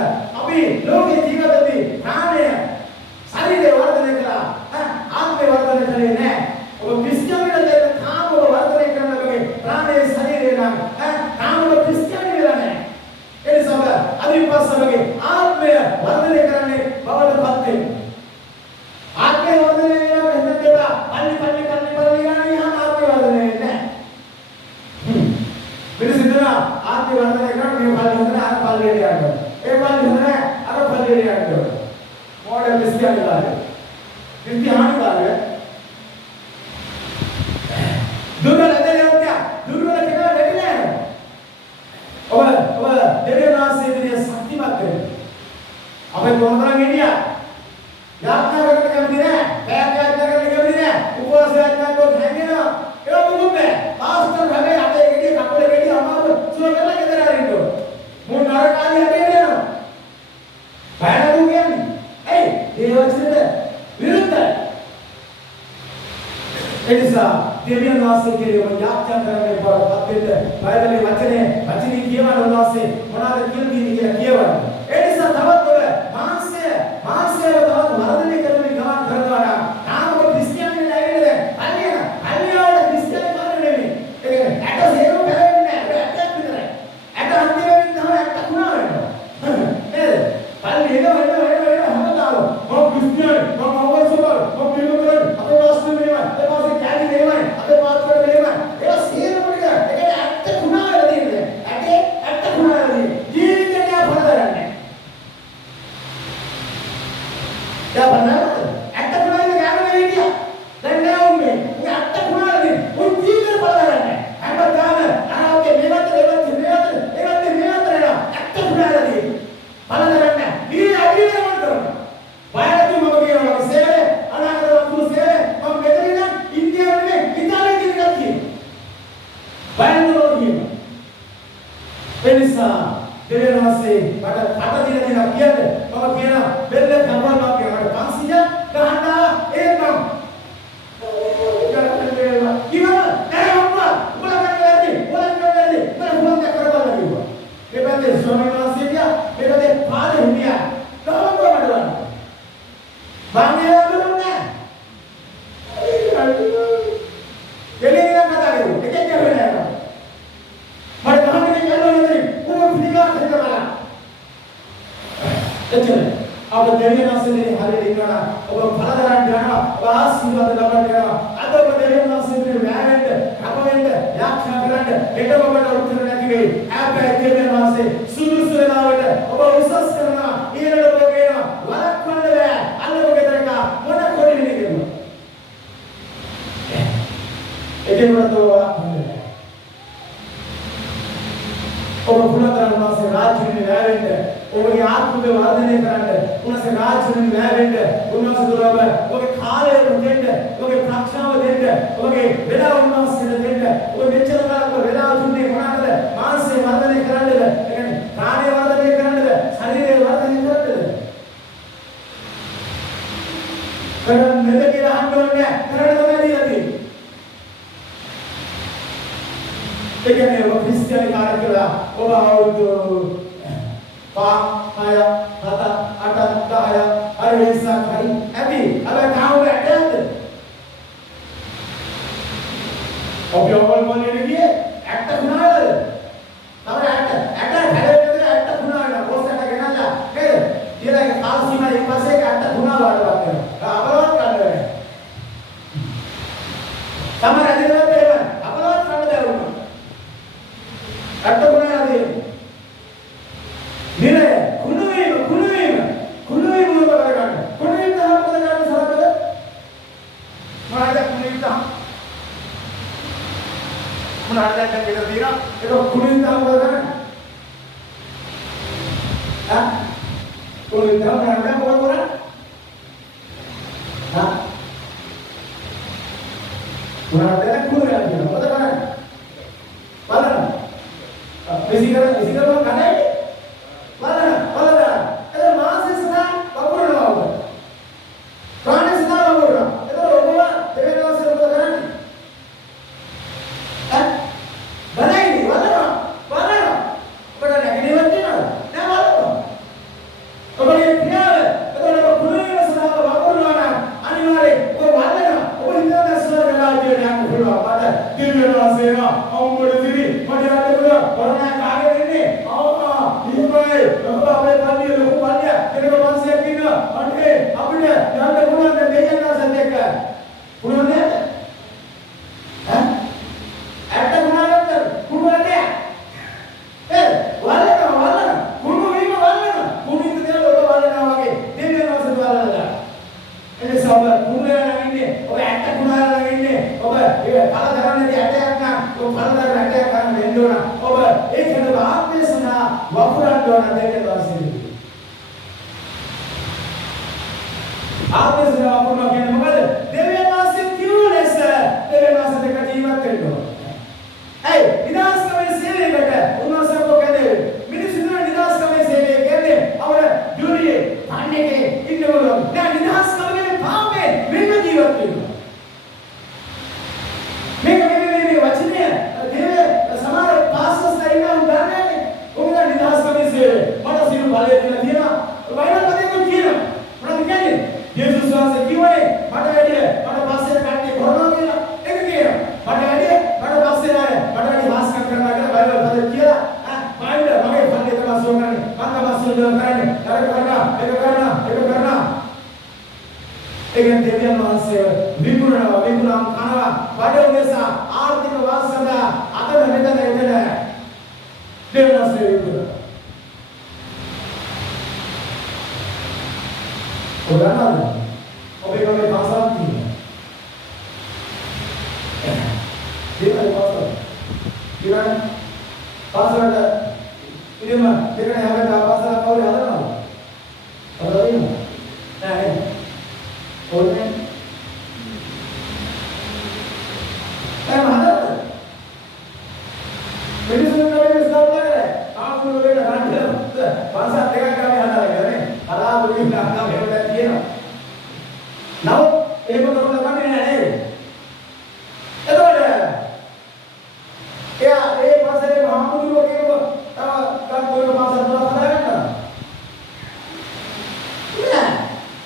අපි ලෝකේ ජීවිතේ ප්‍රාණය ශරීරය වර්ධනය කළා. ආත්මය වර්ධනය කළේ නැහැ. ඔබ ක්‍රිස්තියානිට කාම වර්ධනය කරනකොට ප්‍රාණය ශරීරය නම් කාම ක්‍රිස්තියානි වෙලා නැහැ. ඒ නිසා අදිපස්සමගේ ආත්මය වර්ධනය කරන්නේ බවටපත් වෙනවා. ආත්මය වර්ධනය වෙනවා එහෙනම් දේවා පල්ලි ගානේ යන ආත්මය වර්ධනය වෙන්නේ නැහැ. මිනිස්සුන්ට ආත්මය වර්ධනය කරන්න මේ පල්ලි හොඳ නැහැ අර පල්ලියට යන්න. ඒ පල්ලි හොඳ නැහැ අර පල්ලියට යන්න. මොඩල් ක්‍රිස්තියානි කාර්යය. ක්‍රිස්තියානි කාර්යය දුර්වල කෙනා වැඩිලා යනවා. ඔබ දෙවියන්වහන්සේගේ ශක්තිමත් වෙන්න. අපේ තොරතරන් ගෙඩියා. යාත්‍රා කරන්න කැමති නැහැ. පැයක් යාත්‍රා කරන්න කැමති නැහැ. උපවාස යාත්‍රා කරනකොට හැංගෙනවා. ඒක මොකුත් නැහැ. පාස්ටර් හැබැයි අපේ ගෙඩිය කකුල ගෙඩිය අමාරු සුව කරලා ගෙදර ආරින්න ඕන. මොන නරකාලිය හැදෙන්න යනවා. බයනු කියන්නේ. ඒ වචනෙට විරුද්ධයි. එනිසා දෙවියන් වහන්සේ කෙරෙහිව යාඥා කරන්න බවපත් වෙන්න බයිබලයේ වචනේ කියවන උන්වහන්සේ මොනවාද කියලා කියවන්න. ඒ නිසා තවත් ඔබ මාංශය තවත් වර්ධනය කරමින් ගමන් කරනවා නම් තාම ඔබ ක්‍රිස්තියානි වෙලා ඉන්නේ අල්ලියාවට ක්‍රිස්තියානි කරන්නේ නෙමෙයි. ඒ කියන්නේ ඇට සේම පැලෙන්නේ නැහැ. ඇටක් විතරයි. ඇට අන්තිමෙන් තමයි ඇට කුණා වෙනවා. නේද? පල්ලි එනවා හැමදාම මම ක්‍රිස්තියානි මම අවශ්‍යවල් මම පිළිගන්න අපේ වාස්තු මේවා අපේ වාස්තු කැලි මේවා අපේ පාත්‍ර මේවා ඒක සේරම ටික ඒකට ඇත්ත කුණා වෙලා තියෙන්නේ ඇත්ත කුණා වෙලා තියෙන්නේ ජීවිතේ පොරදරන්නේ යා බලන්න ඇත්ත කුණා ඉන්න ගානේ හිටියා දැන් නෑ උන්නේ මේ ඇත්ත කුණා වෙලා තියෙන්නේ උන් ජීවිතේ පොරදරන්නේ හැමදාම අරෝගේ මේවත් එනවා ඇත්ත කුණා වෙලා තියෙන්නේ බලන්න ඊ අදිනේ මොකද බයලතු මම කියනවා සේවය අනාගත වතුරු සේවය මම මෙතන ඉන්න ඉන්දියාවේ ඉතාලියේ ඉඳලා තියෙනවා බයලතු කියනවා එනිසා දෙවියන් වහන්සේ මට දින කියන්නේ මම කියන බෙල්ල කම්මනවා කියනවා 500 ගහනවා ඒකම් කිව්වා නෑ අම්මා උඹලා කරන්නේ මම ෆෝන් එක කරලා කිව්වා මේ පැත්තේ ස්වාමීන් වහන්සේ කියා මේ පැත්තේ පාදේ හිටියා ගහනවා මඩවන්න බාන්නේ වුණා එළියෙන් කතා කරුවා එකෙක් කරේ නෑ මට ගහන්නේ කියලා ඉතින් උඹ පිළිගා කරලා එතන අප දෙවියන් වහන්සේගේ හරියට ඉන්නවා ඔබ පළදරන් යනවා ඔබ ආශිර්වාද ලබන්න යනවා අද ඔබ දෙවියන් වහන්සේගේ වැරෙන්න අපවෙන්න යාඥා කරන්න හෙට ඔබට උත්තර නැති වෙයි හැබැයි දෙවියන් වහන්සේ සුදුසු වෙලාවට ඔබ උසස් කරනවා ඊළඟ ඔබ කියනවා වරක්වන්න බෑ අන්න ඔබ ගෙදරක මොන කොඩිනේ කියනවා ඒකේ වරතෝ ඔබ පුනතරන් වහන්සේ රාජ්‍යනේ වැරෙන්න ඔබගේ ආත්මික වර්ධනය කරන්න උන්වහන්සේ රාජ්‍යයෙන් වැවෙන්න උන්වහන්සේ දුරව ඔබගේ කාලය දෙන්න ඔබගේ ප්‍රඥාව දෙන්න ඔබගේ වෙලාව උන්වහන්සේට දෙන්න ඔබ මෙච්චර කාලයක් වෙලාව දුන්නේ මොනවාද මානසික වර්ධනය කරන්නද ඒ කියන්නේ කාණ්‍ය වර්ධනය කරන්නද ශරීරය වර්ධනය කරන්නද කරන්නද කියලා අහන්න ඕනේ කරන්න තමයි දීලා තියෙන්නේ ඒ කියන්නේ ඔබ ක්‍රිස්තියානි කාර්ය කළා ඔබ අවුරුදු 5 6 7 8 10 අර වෙනසක් හරි ඇති අර තාම ඇටද ඔබ ඔබල් මොන්නේ ගියේ ඇට කුණාද තව ඇට හැරෙන්නද ඇට කුණා වෙනවා පොස්ට් එක ගෙනල්ලා නේද ඊළඟ කාල සීමා ඉපස්සේ ඇට කුණා වඩවත් වෙනවා අපලවත් ගන්න බෑ තමයි ඇදිනවා බෑ අපලවත් ගන්න බෑ වුණා ඇට කුණාද නිරය කුණුවීම මොකද කරගන්න කුණුවීම තමයි මොකද කරන්න සලකද මොනවාද කුණුවීම තමයි මොනවාද දැන් කියලා දිනා ඒක කුණුවීම තමයි මොකද කරන්නේ කුණුවීම තමයි කරන්නේ මොකද කරන්නේ මොනවාද කුණුවීම කියන්නේ මොකද කරන්නේ විසිකරම කණයි බලන එතන මානසික සදා වපුරනවා ඔබ ප්‍රාණ සදා වපුරනවා එතන ඔබ දෙවෙනි වසරේ මොකද කරන්නේ බලයි බලන ඔබට නැගිටිවත් වෙනවද නෑ බලන්න ඔබගේ ක්‍රියාව එතන ඔබ කුලයේ සදා වපුරනවා නම් අනිවාර්යෙන් ඔබ බලන ඔබ හිතන දැස්වල රාජ්‍යයට යන්න පුළුවන් මට දෙවෙනි වසරේ අම්මඩ දිවි මට යන්න පුළුවන් කොරෝනා කාගේ වෙන්නේ ඉතිමයි අපේ පන්තියේ ලොකු පන්තිය කෙනෙක් 500ක් ඉන්නවා අනේ අපිට යන්න පුළුවන් දැන් දෙයයන් ආසත් එක්ක පුළුවන් නේද ඈ ඇත්ත මොනවද පුළුවන් නෑ වලන කුණු වීම වලන කුණින්ද දේවල් ඔබ වලනවා වගේ දෙයයන් ආසත් වලනවා එනේ සබ කුණේ ඉන්නේ ඔබ ඇත්ත කුණාලා ඉන්නේ ඔබ ඒ පළ දරන්නේ ඇටයක් නම් ඔබ පළ දරන ඇටයක් ගන්න වෙන්න ඕන ඔබ ඒකද ආත්මය සඳහා වපුරන්න ඕන දෙවියන් වහන්සේ. ආත්මය සඳහා වපුරනවා කියන්නේ මොකද? දෙවියන් වහන්සේ කිව්ව ලෙස දෙවියන් වහන්සේ දෙක ජීවත් වෙන්න ඕන. ඇයි? විනාශකමේ සේවයකට උන්වහන්සේ කොහෙද? මිනිසුන්ගේ විනාශකමේ සේවය කියන්නේ අවර දුරියේ පන්නේකේ ඉන්නවලු. දැන් විනාශකමේ පාපේ මෙන්න ජීවත් වෙනවා. මේක වචනය දේව සමහර පාස්ටර්ස් ලයිනා උදාහරණයක් උඹලා නිදහස් කමිසේ මට සිරු බලය දෙලා තියෙනවා වයිරල් පදයක් කියනවා මොනවද කියන්නේ යේසුස් වහන්සේ කිව්වනේ මට වැඩි මට පස්සේ කට්ටිය කරනවා කියලා ඒක කියනවා මට වැඩි මට පස්සේ නෑ මට වැඩි වාස්කම් කරනවා කියලා බයිබල් පදයක් කියලා බයිබල් මගේ පන්තිය තමයි සෝගන්නේ මම තමයි සුදුසු කරන්නේ ඒක කරනවා ඒකෙන් දෙවියන් වහන්සේ විමුණනවා විමුණම් කනවා වඩ උදෙසා ආර්ථික වාසනා අතන මෙතන එතන දෙවියන් වහන්සේ විමුණනවා ඔයාලද ඔබේ ගමේ පාසලක් තියෙනවා දෙවියන් පාසල ඉතින් පාසලට ඉතින් දෙකේ හැම පාසලක් කවුරු හදනවද හදලා නෑ ඕනේ එහෙනම් හදන්න මිනිස්සුන්ගේ ස්ථාපන කරේ ආපුරු වෙන රාජ්‍ය පාසල් දෙකක් ගානේ හදලා ගන්නේ කලාපුරින් ගන්නවා මේකට කියනවා නව එහෙම කරලා කන්නේ නැහැ නේද එතකොට එයා ඒ පාසලේ මහමුදුරෝ කියනකො තව ගන්න පාසල් තුනක් හදාගන්නවා නෑ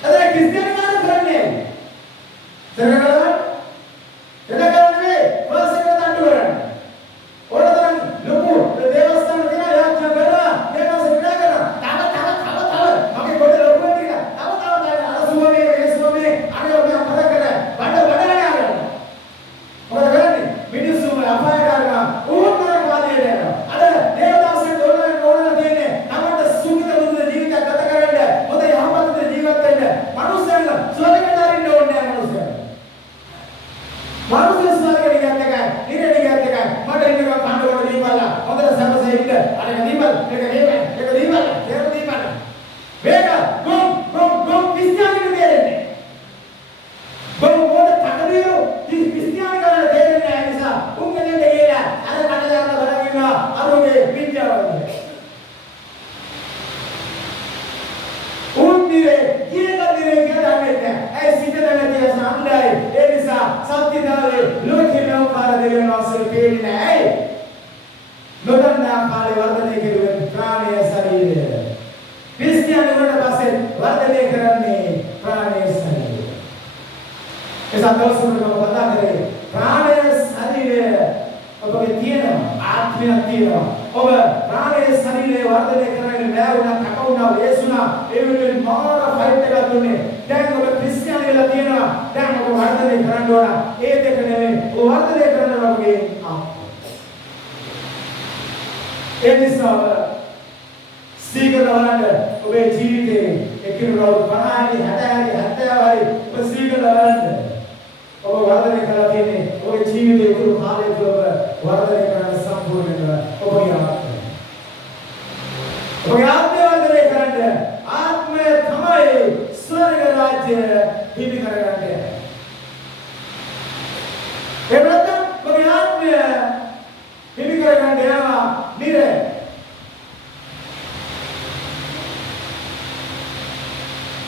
එතන ක්‍රිස්තියානි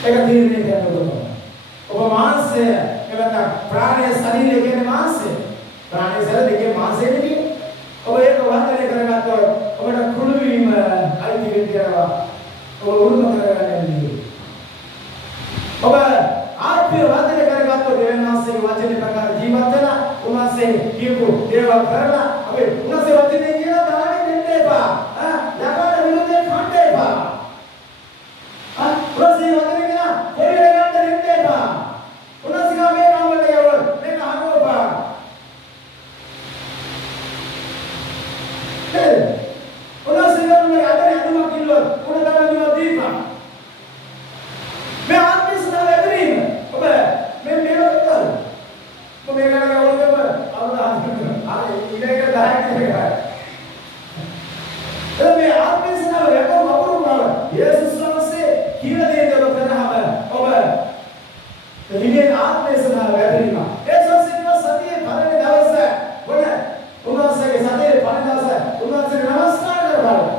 ඒක තීරණය කරන්න ඕන. ඔබ මාංශය එවන ප්‍රාණයේ ශරීරය කියන්නේ මාංශය. ප්‍රාණයේ ශරීරය කියන්නේ මාංශය නෙවෙයි. ඔබ ඒක වර්ධනය කරගත්තොත් ඔබට කුණු වීම අයිති වෙනවා. ඔබ උරුම කරගන්න. ඔබ ආත්මය වර්ධනය කරගත්තොත් දෙවනාසේ වචනේ ප්‍රකාර ජීවත් වෙන උනාසේ කියපු දේවල් කරලා අපි උනාසේ වචනේ කියන දාණය දෙන්න එපා. යකාට විරුද්ධව කණ්ඩ එපා. උනාසේ වචනේ කියන පොරිය ගන්න දෙන්න එපා. උනාසේ මේ කාමලට යවල් මේක අහනවා. උනාසේ ගන්න අදේ අදුම කිල්ලෝ උන දානවා දීපා. මේ ආත්මය සදා වැදීම ඔබ මේ මේවල ඔබ මේ කරගෙන ඔබ අවදාන ඉලෙක දායකයෙක් මේ ආත්මය සදා වැදීම වපුරුනවා යේසුස් වහන්සේ කියලා දෙයක් කරනහම ඔබ විදේ ආත්මය සදා වැදීම යේසුස් වහන්සේ සතියේ පළවෙනි දවසේ වුණ උන්වහන්සේගේ සතියේ පළවෙනි දවසේ උන්වහන්සේ නමස්කාර කරනවා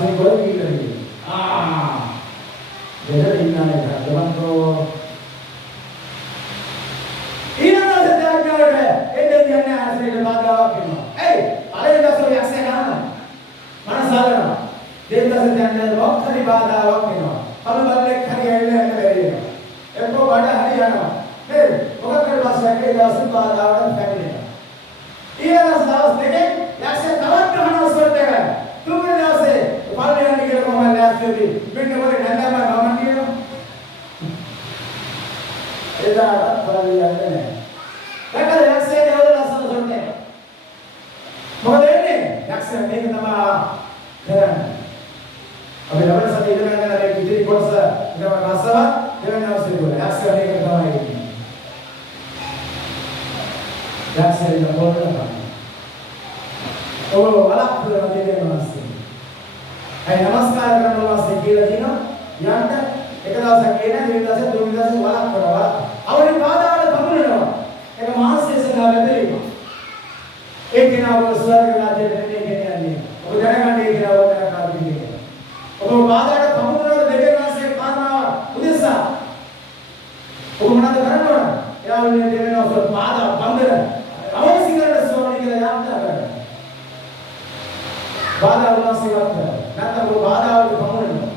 මාසේ ගොඩ කීකරේ. දෙදර ඉන්නනේ ගමන්තෝ. ඊළඟ සත්‍යඥාවට එන්නේ කියන්නේ ආශ්‍රේත බාධාවක් වෙනවා. එයි පළවෙනි දවසේ යක්ෂය ගන්නවා. මනසාලනවා. දෙවෙනි දවසේ කියන්නේ රොක්තරි බාධාවක් වෙනවා. කලබලයක් හරි ඇවිල්ලා යන්න බැරි වෙනවා. එක්කෝ බඩ හරි යනවා. නේද? මොකක් කර පස්සේ ඒ දවසේ බාධාවට පැමිණෙනවා. ඊළඟ දවස් දෙකේ යක්ෂය තවත් ගහනවා ස්වර්ග එක. තුන්වෙනි දවසේ පළවෙනි යන්නේ කියලා කොහොමද ලෑස්තිදී මෙන්න මොකද නැන්දම ගමන් කියනවා. එදාට පළවෙනි යන්නේ නැහැ. දැකලා යක්ෂය ගහලා ලස්සන ස්වර්ග එක. මොකද වෙන්නේ? යක්ෂය මේක තමයි කරන්නේ. අපි ලබන සතිය ඉගෙන ගන්න මේ ඉදිරි කොටස ඉතම රසවත් දෙවෙනි අවශ්‍ය වෙනවා. යක්ෂය මේක තමයි ඉන්නේ. යක්ෂය ඉන්න පොළොව ඔව් වලක් කරන දෙයක් නැස්සේ. ඒ නමස්කාර කරන වාසේ කියලා දිනවා. යන්න එක දවසක් කියන දෙවෙනි දවසේ තුන්වෙනි දවසේ වලක් කරනවා. අවරි බාධාවල බමුණනවා. ඒක මානසික සඳහා වැදෙනවා. ඒ කෙනාව ස්වර්ග රාජ්‍යයට ගෙනියන්නේ. ඔබ දැනගන්න ඒ කෙනාව කරකාරී දෙයක්. ඔබ බාධාට බමුණනවා දෙවියන් වහන්සේ කාරණාව උදෙසා. ඔබ මොනවද කරන්න ඕන? එයා වෙන දෙවියන් වහන්සේ බාධා බන්ධන අවශ්‍ය කරන සෝණි කියලා යාත්‍රා කරනවා. බාධා උනාසියක් නැත්නම් ඔබ බාධාවලට බමුණනවා.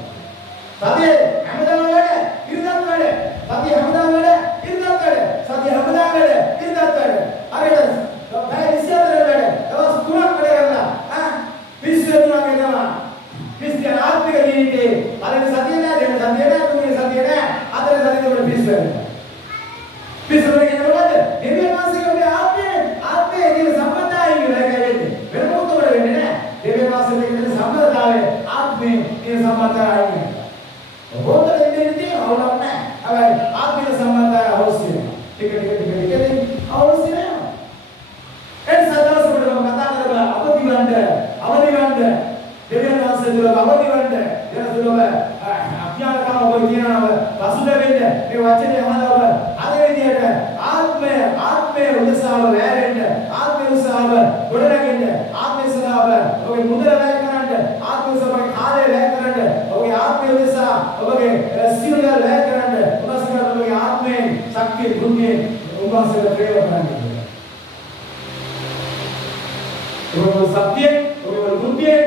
සතිය හැමදාම වැඩ, ඉරිදත් වැඩ. සතිය හැමදාම වැඩ, ඉරිදත් වැඩ. සතිය හැමදාම වැඩ, ඉරිදත් වැඩ. හරියට බෑ ඉස්සරහ වැඩ. දවස් 3ක් වැඩ කරලා පිස්සුවනවා කියනවා. පිස්සුන ආත්මික ජීවිතේ අරගෙන සතිය නෑ, දෙන්න සතිය නෑ, තුනේ සතිය නෑ. අතර සතිය වල පිස්සුවෙනවා. පිස්සුවන කියන්නේ මොකද? දෙවියන් වහන්සේගේ ඔබේ ආත්මයේ කියන සම්බන්ධය වෙන්නේ වෙන මොකටද වෙන්නේ නෑ. දෙවියන් වහන්සේගේ කියන සම්බන්ධය ආත්මයේ කියන සම්බන්ධය ඔබට දෙන්නේ අවුලක් නෑ. හැබැයි ආත්මික සම්බන්ධය අවශ්‍යයි. ටික අවශ්‍ය නෑ. ඒ සදාසුබට කතා කරලා අවදි ගන්න දෙවියන් වහන්සේ දුර අවදි ගන්න දෙන දුරම අඥානකම ඔබ කියනව පසුබැවෙන්න මේ වචනේ අහනව අර විදියට ආත්මය උදෙසාව වැරෙන්න ආත්මය උදෙසාව ගොඩනගන්න ආත්මය උදෙසාව ඔබේ මුදල වැය කරන්න ආත්මය උදෙසාව කාලය වැය කරන්න ඔබේ ආත්මය උදෙසා ඔබගේ සිරුර වැය කරන්න උදෙසා ඔබගේ ආත්මයෙන් ශක්තිය දුන්නේ උන්වහන්සේට ප්‍රේම කරන්න ඔබ සත්‍ය ඔබ බුද්ධිය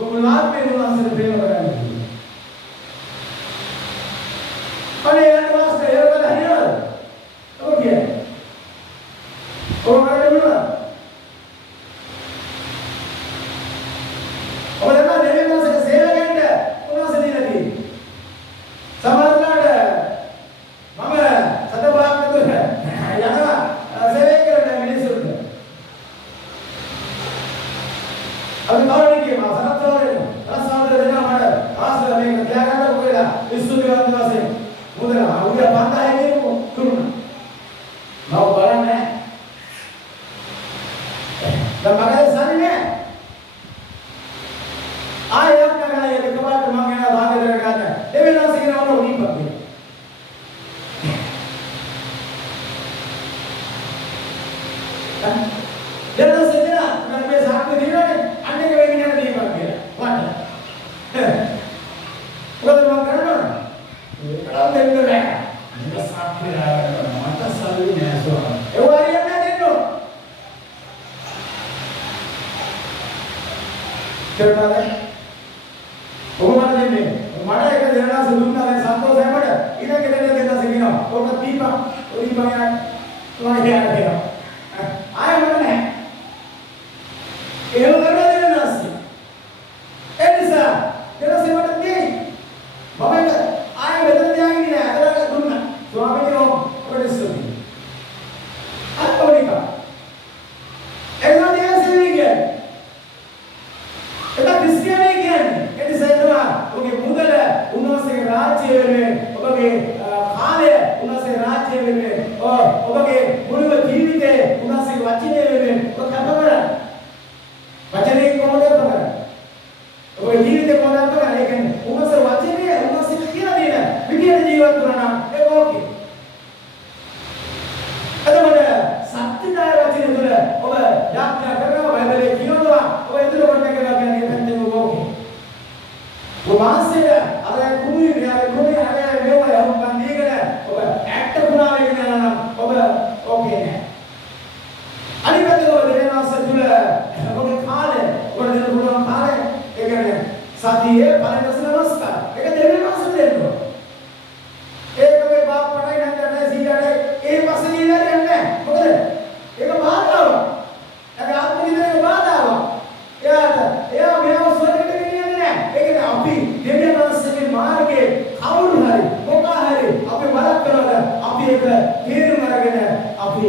ඔබ ආත්මයෙන් උන්වහන්සේට ප්‍රේම කරන්න අනේ යන්න වාස්තේ ඒවල හරියද ඔබ කියන්නේ ඔබ කරන්නේ මොනවද ඔබ දන්නා දෙවියන් වහන්සේගේ සේවකයන්ට උන්වහන්සේ දීලා තියෙන්නේ සමහරවිට මම සතපාක් නේද යනවා සේවය කරන මිනිස්සුන්ට අපි කවුරුන්ගේ මා සනත්වරේ රසාදර දෙනවා මට ආසල මේක තියාගන්න කොහෙලා විශ්වවිද්‍යාල වශයෙන් මුදල උදේ 5000 දුන්නා. මම බලන්නේ. දැන් මගේ සල්ලි නෑ. ආයෙත් නගලා එකපාරට මම යනවා භාගෙදර ගන්න. දෙවෙනි දවසේ කියනවා උඩින් පස්සේ. දෙවෙනි දවසේ දෙනා මම මේ සාක්ෂි දිනවනේ අන්නේක වෙගෙන යන දීපක් කියලා. වට. මොකද මම කරන්නේ? ඒකලා දෙන්න නෑ. මම සාක්ෂි දානවා. මට සල්ලි නෑ සෝන. ඒ වගේ යන්න දෙන්න ඕන. කරනවාද? ඔබ මට දෙන්නේ. මට එක දෙන්නාස දුන්නා දැන් සන්තෝෂයි මට. ඊළඟ දෙන්නාස කියනවා. ඔබ දීපක්. ඔය දීපක් යන තුනයි කියනවා. ආයෙ මට නෑ. එහෙම කරලා දෙන්නාස. ඒ නිසා දෙන්නාස මට දෙයි. මම ආයෙ වෙන දෙයක් නෑ. අදලා දුන්නා. ස්වාමීන් වහන්සේ අත්පොනිකා. එනවා දෙයසෙන්නේ. ඒක ක්‍රිස්තියානි කියන්නේ. ඒ නිසා තමයි ඔබගේ මුදල උන්වහන්සේගේ රාජ්‍ය වෙනුවෙන් ඔබගේ කාලය උන්වහන්සේගේ රාජ්‍ය වෙනුවෙන් ඔබගේ මුළු ජීවිතේ උන්වහන්සේගේ වචනය වෙනුවෙන් ඔබ කැප කරන්නේ. වචනේ කොහොමද කරන්නේ? ඔබේ ජීවිතේ කොහොමද කරන්නේ? ඒ කියන්නේ උන්වහන්සේ වචනේ උන්වහන්සේ කියලා දෙන විදියට ජීවත් කරනවා නම් ඒක ඕකේ. එතකොට සත්‍යදාය වචනේ තුළ ඔබ යාත්‍රා කරනවා බයිබලයේ කියනවා ඔබ එතන කොට කරනවා කියන්නේ පැත්තෙම ඕකේ. වාසයේ අර කුමී අර මේවා යම් බන්දීකට ඔබ ඇක්ට පුරා වෙගෙන යනවා ඔබ ඕකේ නෑ. අනිත් පැත්තේ ඔබ දෙවියන්වහන්සේ තුල ඔබේ කාලේ ඔබ දෙන පුළුවන් කාලේ ඒ කියන්නේ සතියේ පළවෙනි නමස්කාර. ඒක දෙවියන්වහන්සේ දෙන්නවා. ඒක මේ බාප්පටයි නැත්නම් සීයාටයි ඒ පස්සේ ඉඳලා යන්නේ. මොකද ඒක බාධාවක්. ඒක ආත්මිකයේ බාධාවක්. එයා මේව ස්වර්ගයට ගෙනියන්නේ නැහැ. ඒ කියන්නේ අපි දෙවියන්වහන්සේගේ මාර්ගයේ කවුරු හරි මොකක් හරි අපි බලක් කරනවා. අපි ඒක තේරුම් අරගෙන අපි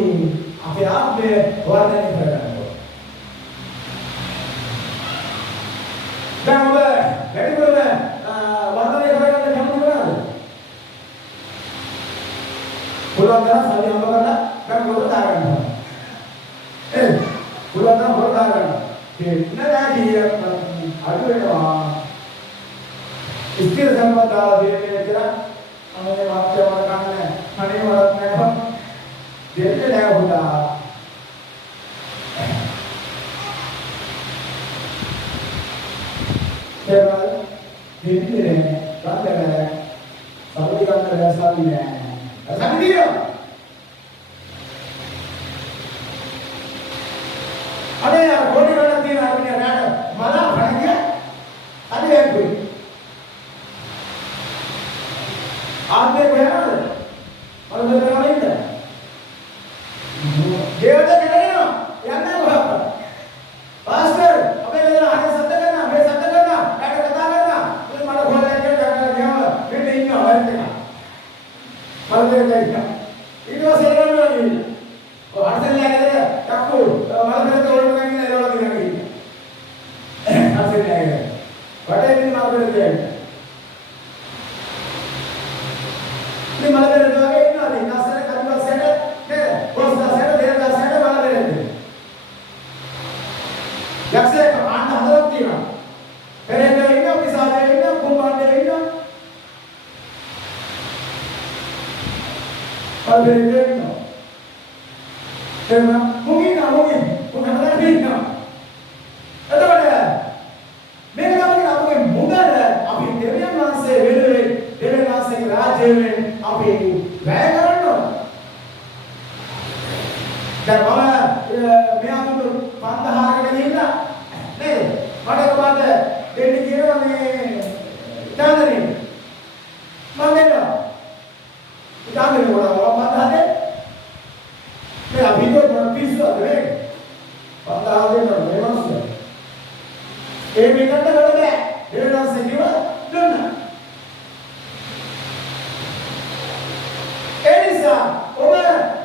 අපේ ආත්මය වර්ධනය කරගන්නවා. දැන් ඔබ වැඩිපුරම වර්ධනය කරගන්න කැමති මොනවද? පුළුවන් තරම් සල්ලි හම්බ කරලා දැන් පොත දාගන්නවා. පුළුවන් තරම් පොත දාගන්නවා. නෑදී අඩු වෙනවා. ඉස්තිර සම්පදාය දෙන්නේ කියලා අනේ වාක්‍යවල කන්නේ අනේ වරක් නෑ. දෙන්නේ නෑ පුතා. ඒවල් දෙන්නේ නෑ. ගන්න සමුදි ගන්න සල්ලි නෑ. සම්දියෝ අනේ කොඩි වල තියෙන අරගෙන නෑ මලා භණිය අනේ එක්කුයි ආන්නේ කොහමද මම දෙනවා ඉන්න දේවද කෙරේනවා යන්නේ කොහොමද පාස්ටර් අපේ වෙන අනේ සද්ද කරනවා මේ සද්ද කරනවා ඊට කතා කරනවා මේ මට හොල්ලෙන් ගියාම මෙන්න ඉන්නවා වරින් එක මම දෙන්න ඊට පස්සේ එනවා නේ ඔය අර්ථයෙන් යන්නේ ඩක්කු මම දෙන්න ඕන කෙනෙක් නෑ ඒවල දිනන්නේ අර්ථයෙන් යන්නේ වටේ ඉන්න මාර්ගෙට දෙන්නේ මේ මම දෙන්න වගේ ඉන්නවා නේ නැසර කරුවසෙට නේද පොස්දාසෙට දෙන්නසෙට මම දෙන්නේ යක්ෂයෙක් ආන්න හදලා තියෙනවා පෙරේතේ ඉන්න පිසාචේ ඉන්න කුම්බාණ්ඩේ ඉන්න පෙරේතේ ඉන්න එතන මුගින් උනහලා ඉන්නවා එතකොට මේක තමයි අපේ මුගල අපි දෙවියන් වහන්සේ වෙනුවෙන් දෙවියන් වහන්සේගේ රාජ්‍යයෙන් අපි වැය කරනවා දැන් මම මෙයාට 5000කට ගිහිල්ලා නේද මට කොහොමද දෙන්න කියනවා මේ දානනේ මම දෙන්නවා දානනේ වල 5000 මේ අභිජෝත පිස්සුවද නේ 5000 දෙන්න මේ මාසෙ ඒ මේකට ගන්න බෑ දෙවියන්සේ කිව්ව දුන්නා ඒ නිසා ඔබ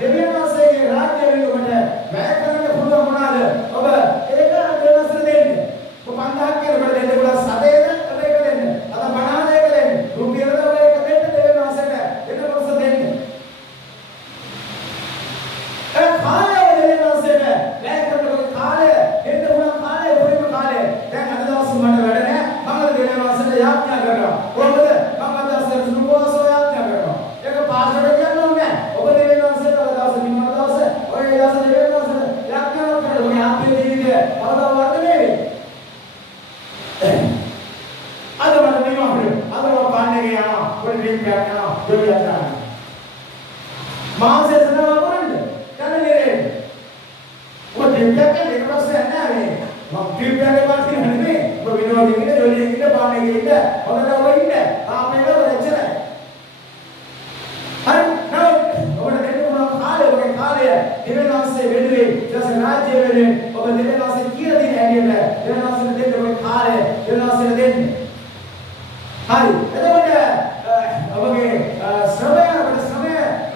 දෙවියන්සේගේ රාජ්‍යයෙන් ඔබට වැය කරන්න පුළුවන් මොනවාද ඔබ ඒක දෙවියන්සේ දෙන්න ඔබ 5000 කියලා ඔබට දෙන්න පුළුවන් සතේද ඔබ ඒක දෙන්න අද 50 ඒක දෙන්න රුපියලද ඔබ ඒක දෙන්න දෙවියන්සේට දෙන්න කොටස දෙන්න ඒ කාලය දෙවියන්සේට වැය කරනකොට කාලය දෙන්න පුළුවන් කාලය පොරිම කාලය දැන් අද දවස් මට වැඩ නැහැ මම දෙවියන්සේට යාඥා කරනවා කොහොමද මම අද දවසේ සුභෝසෝ යාඥා කරනවා ඒක පාස්වර්ඩ් කියන්න ඕනේ ඔබ දෙවියන්සේට අද දවසේ නිම දවසේ ඔය දවසේ දෙවියන්සේට යාඥා කරනවා ඔය අපේ ජීවිතය අවදාව වර්ධනය වෙයි අද මට නිම අපිට අද මම පාන්නේ ගියා ඔය ඩ්‍රින්ක් එකක් කරනවා දෙවියන් ගන්න මාසෙ සනවා කරන්නේ කන්නේ ඔය ඩ්‍රින්ක් එකක් කරන එක ප්‍රශ්නයක් නෑ මේ මම ඩ්‍රින්ක් එකේ පාස්සේ නෙමෙයි ඔබ විනෝදයෙන් ඉන්න ජොලියෙන් ඉන්න පාන්නේ ගිහින් හොඳට ඔය ඉන්න ආපේ වල එච්චරයි හරි නෝ ඔබට දෙන්න පුළුවන් කාලය ඔබේ කාලය දෙවියන්වහන්සේ වෙනුවෙන් ඊටසේ රාජ්‍ය වෙනුවෙන් ඔබ දෙවියන්වහන්සේ කියලා දෙන හැටියට දෙවියන්වහන්සේට දෙන්න ඔබේ කාලය දෙවියන්වහන්සේට දෙන්න හරි එතකොට ඔබගේ ශ්‍රමය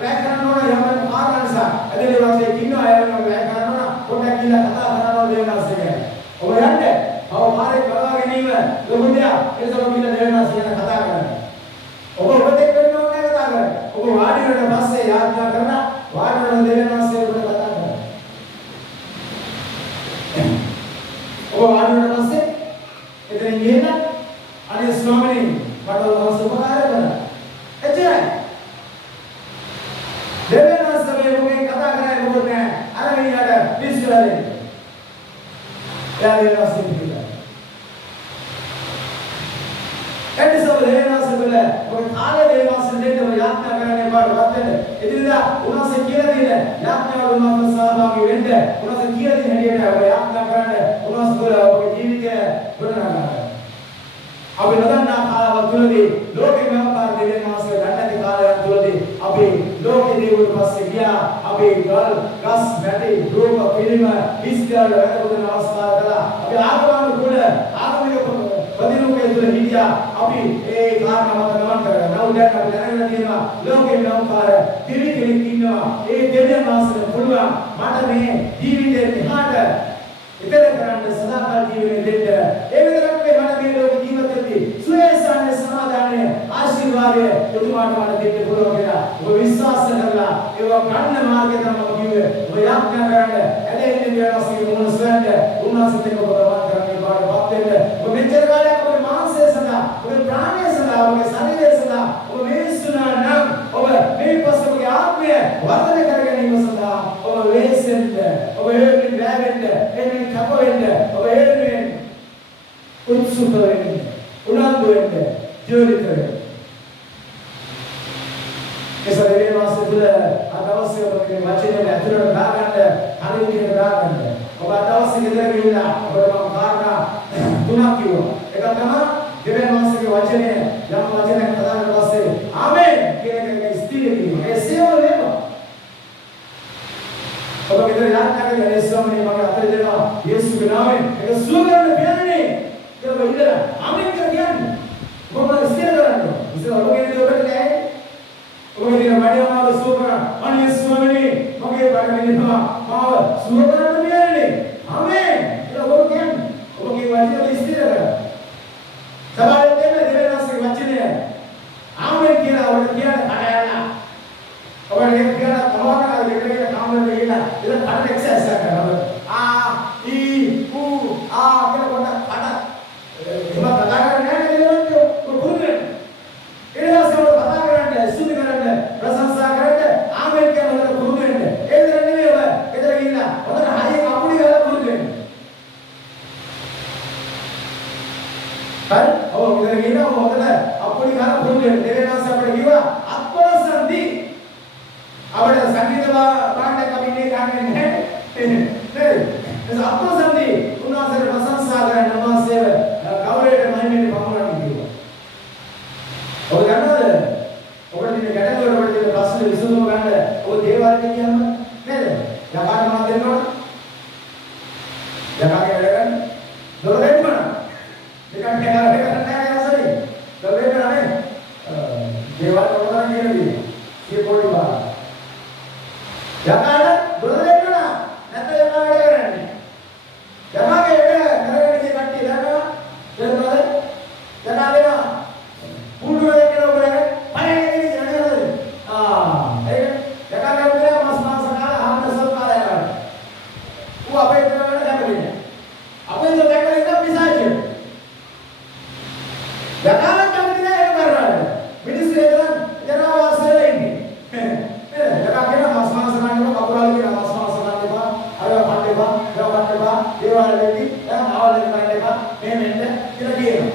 වැය කරන්න ඕන යම් කාරණා දෙවියන්වහන්සේ කිනවා අයම වැය කරන්න ඕන පොඩ්ඩක් කියලා කතා කරනවා දෙවියන්වහන්සේ ගැන ඔබ යන්නේ ඔව් මාරේ කරවා ගැනීම ලොකු දෙයක් ඒක තමයි දෙවියන්වහන්සේ ගැන කතා කරන්නේ ඔබ ඔබට වෙන්න ඕනේ කතා කරන්නේ ඔබ වාඩි වෙන පස්සේ යාඥා කරන වාඩි වෙන දෙවියන්වහන්සේ ඔබට කතා කරනවා ඔබ වාඩි වෙන පස්සේ එතන ගිහින් අනේ ස්වාමීනි මට ඔබ සුපකාර කරන්න එච්චරයි දෙවියන්වහන්සේ ඔබෙන් කතා කරන්නේ මොකද අර මිනිහට පිස්සුවලේ එයා දෙවියන්වහන්සේ කිව්වා ඔබ කාලේ දේවාසන දෙන්න ඔබ යාත්‍රා කරන්න පාඩවත් වෙන්න. එදිනදා උන්වහන්සේ කියලා දෙන යාත්‍රාවල උන්වහන්සේ සහභාගී වෙන්න. උන්වහන්සේ කියලා දෙන හැටියට ඔබ යාත්‍රා කරන්න. උන්වහන්සේ තුළ ඔබගේ ජීවිතය ගොඩනගා ගන්න. අපි නොදන්නා කාලවල තුලදී ලෝකේ ව්‍යාපාර දෙවියන් වහන්සේ ගන්නති කාලයන් තුලදී අපි ලෝකේ දේවල් පස්සේ ගියා. අපි ගල් ගස් වැටි රූප පිළිම ඉස්කල් වැඩවලන අවස්ථා කළා. අපි ආගමන කුල ආගමික ප්‍රතිරූපයේ තුල හිටියා. අපි ඒ කාරණාව ගමන් කරා. නව දැන් අපි දැනගෙන තියෙනවා ලෝකේ ව්‍යාපාර කෙනෙක් ඉන්නවා. ඒ දෙවියන් වහන්සේට පුළුවන් මට මේ ජීවිතේ දිහාට ඉතල කරන්න සදාකාල ජීවනයේ දෙන්න. ඒ විතරක් නෙවෙයි මට මේ ලෝක ජීවිතයේදී සුවේසානේ සමාදානයේ ආශිර්වාදය උතුමාට මට දෙන්න පුළුවන් කියලා ඔබ විශ්වාස කරලා ඒව ගන්න මාර්ගය තමයි කිව්වේ. ඔබ යාඥා කරන්න ඇදෙන්නේ විශ්වාසී මොන සඳ උන්වහන්සේට ඔබ ගමන් කරන්නේ පාඩපත් වෙන්න. ඔබ මෙච්චර කාලයක් ඔබේ මානසය සඳහා ඔබේ ප්‍රාණය සඳහා ඔබේ ශරීරය සඳහා ඔබ මේසුනා නම් ඔබ මේ පස්සෙගේ ආත්මය වර්ධනය කර ගැනීම සඳහා ඔබ වෙහෙසෙන්න ඔබ හේතුන් වැවෙන්න එන්නේ කප වෙන්න ඔබ හේතුන් උත්සුක වෙන්න උනන්දු වෙන්න ජීවිත වෙන්න. ඒසරේ මාසෙ තුල අදවස්ය ඔබගේ වචනේ ඇතුළට දාගන්න හරියට දාගන්න. ඔබ අදවස්ය ගෙදර ගිහිල්ලා ඔබට මම කාරණා තුනක් කිව්වා. එකක් තමයි දෙවියන් වහන්සේගේ වචනේ යම් වචනයක් කතාවට පස්සේ ආමේන් කියන එක ස්ථිර වීම. ඒ සේවය වේවා. ඔබ ගෙදර යාත්‍රා කරලා යේසුස්වමනේ මගේ අතේ දෙනවා යේසුගේ නාමයෙන් ඒක සුව කරන්න බැන්නේ. ඒක ඉඳලා ආමේන් කියන්නේ. මොකද ස්ථිර කරන්නේ. ඉතින් ඔබගේ දේ ඔබට නෑ. ඔබගේ දේ වැඩිවම සුව කරා. අනේ යේසුස්වමනේ මගේ බඩ වෙනවා. මාව සුව කරන්න බැන්නේ. ආමේන්. ඒක ඔබ කියන්නේ. ඔබගේ වචනේ ස්ථිර කරා. සබාවේ දෙන්න දෙවියන්ගේ වචනය ආමේන් කියලා ඔබට කියන කඩයලා ඔබට කියන කමවකා දෙකේ කාමරේ ගිහලා ඉතින් කඩ එක්සර්සයිස් කරනවා ආ ඊ ඌ ආ කියලා කොට කඩ එහෙම කතා කරන්නේ නැහැ නේද ඔබ පුරුදුනේ ඊළඟට ඔබ කතා කරන්නේ සුදු කරන්නේ ප්‍රශංසා කරන්නේ ආමේන් කියලා ඔබට පුරුදු වෙන්න ඒ විතර නෙමෙයි ඔබ ගෙදර ගිහලා ඔබට හරිය කපුඩි ගාලා පුරුදු වෙන්න හරි ඔව් ගෙදර ගිහලා ඔබ හොඳට අපුඩි ගාලා පුරුදු වෙන්න දෙවෙනාස් අපිට කිව්වා අත්පොලසන්දි අපිට සංගීත පාඩයක් අපි ඉන්නේ ගන්නේ නැහැ නේද ඒ අත්පොලසන්දි උන්වහන්සේට ප්‍රශංසා කරන නමස්සේව ගෞරවයට මහිමෙන් පමුණවන්න කිව්වා ඔබ දන්නවද ඔබට දින ගැටලුවට ඔබට දින ප්‍රශ්න විසඳුම ගන්න ඔබ දේවාලයට කියන්න නේද යකාට මොනවද දෙන්නවද යකාගේ වැඩ ගන්න දොර දෙන්න දෙකක් දෙකක් නැහැ අසරි දොර දෙන්න නැහැ දේවාලයට මොනවද කියන්නේ කී පොඩි බා යකාට දොර දෙන්න නැත්නම් යකා වැඩ කරන්නේ යකාගේ වැඩ කරගෙන ඉන්නේ කට්ටිය දන්නවා දන්නවද යකා දෙනවා පුඩු වල කියලා ඔබ පණේ ඉන්නේ නේද ඒක යකා ගන්නේ මාස කාලා හම්බසල් කාලා යනවා ඌ අපේ දෙනවා දැකලා අපේ දෙකලා ඉන්න පිසාචි යකාලා කැමති නැහැ ඒක කරන්නේ මිනිස්සු එතන යනවා වාසලේ ඉන්නේ යකා කියන මාස ගන්න කපුරාල කියන මාස ගන්න එපා අර පන්න එපා ඒවා පන්න එපා ඒවා දෙවි දැන් ආවල් කරන්න එපා මේ මෙන්න කියලා කියනවා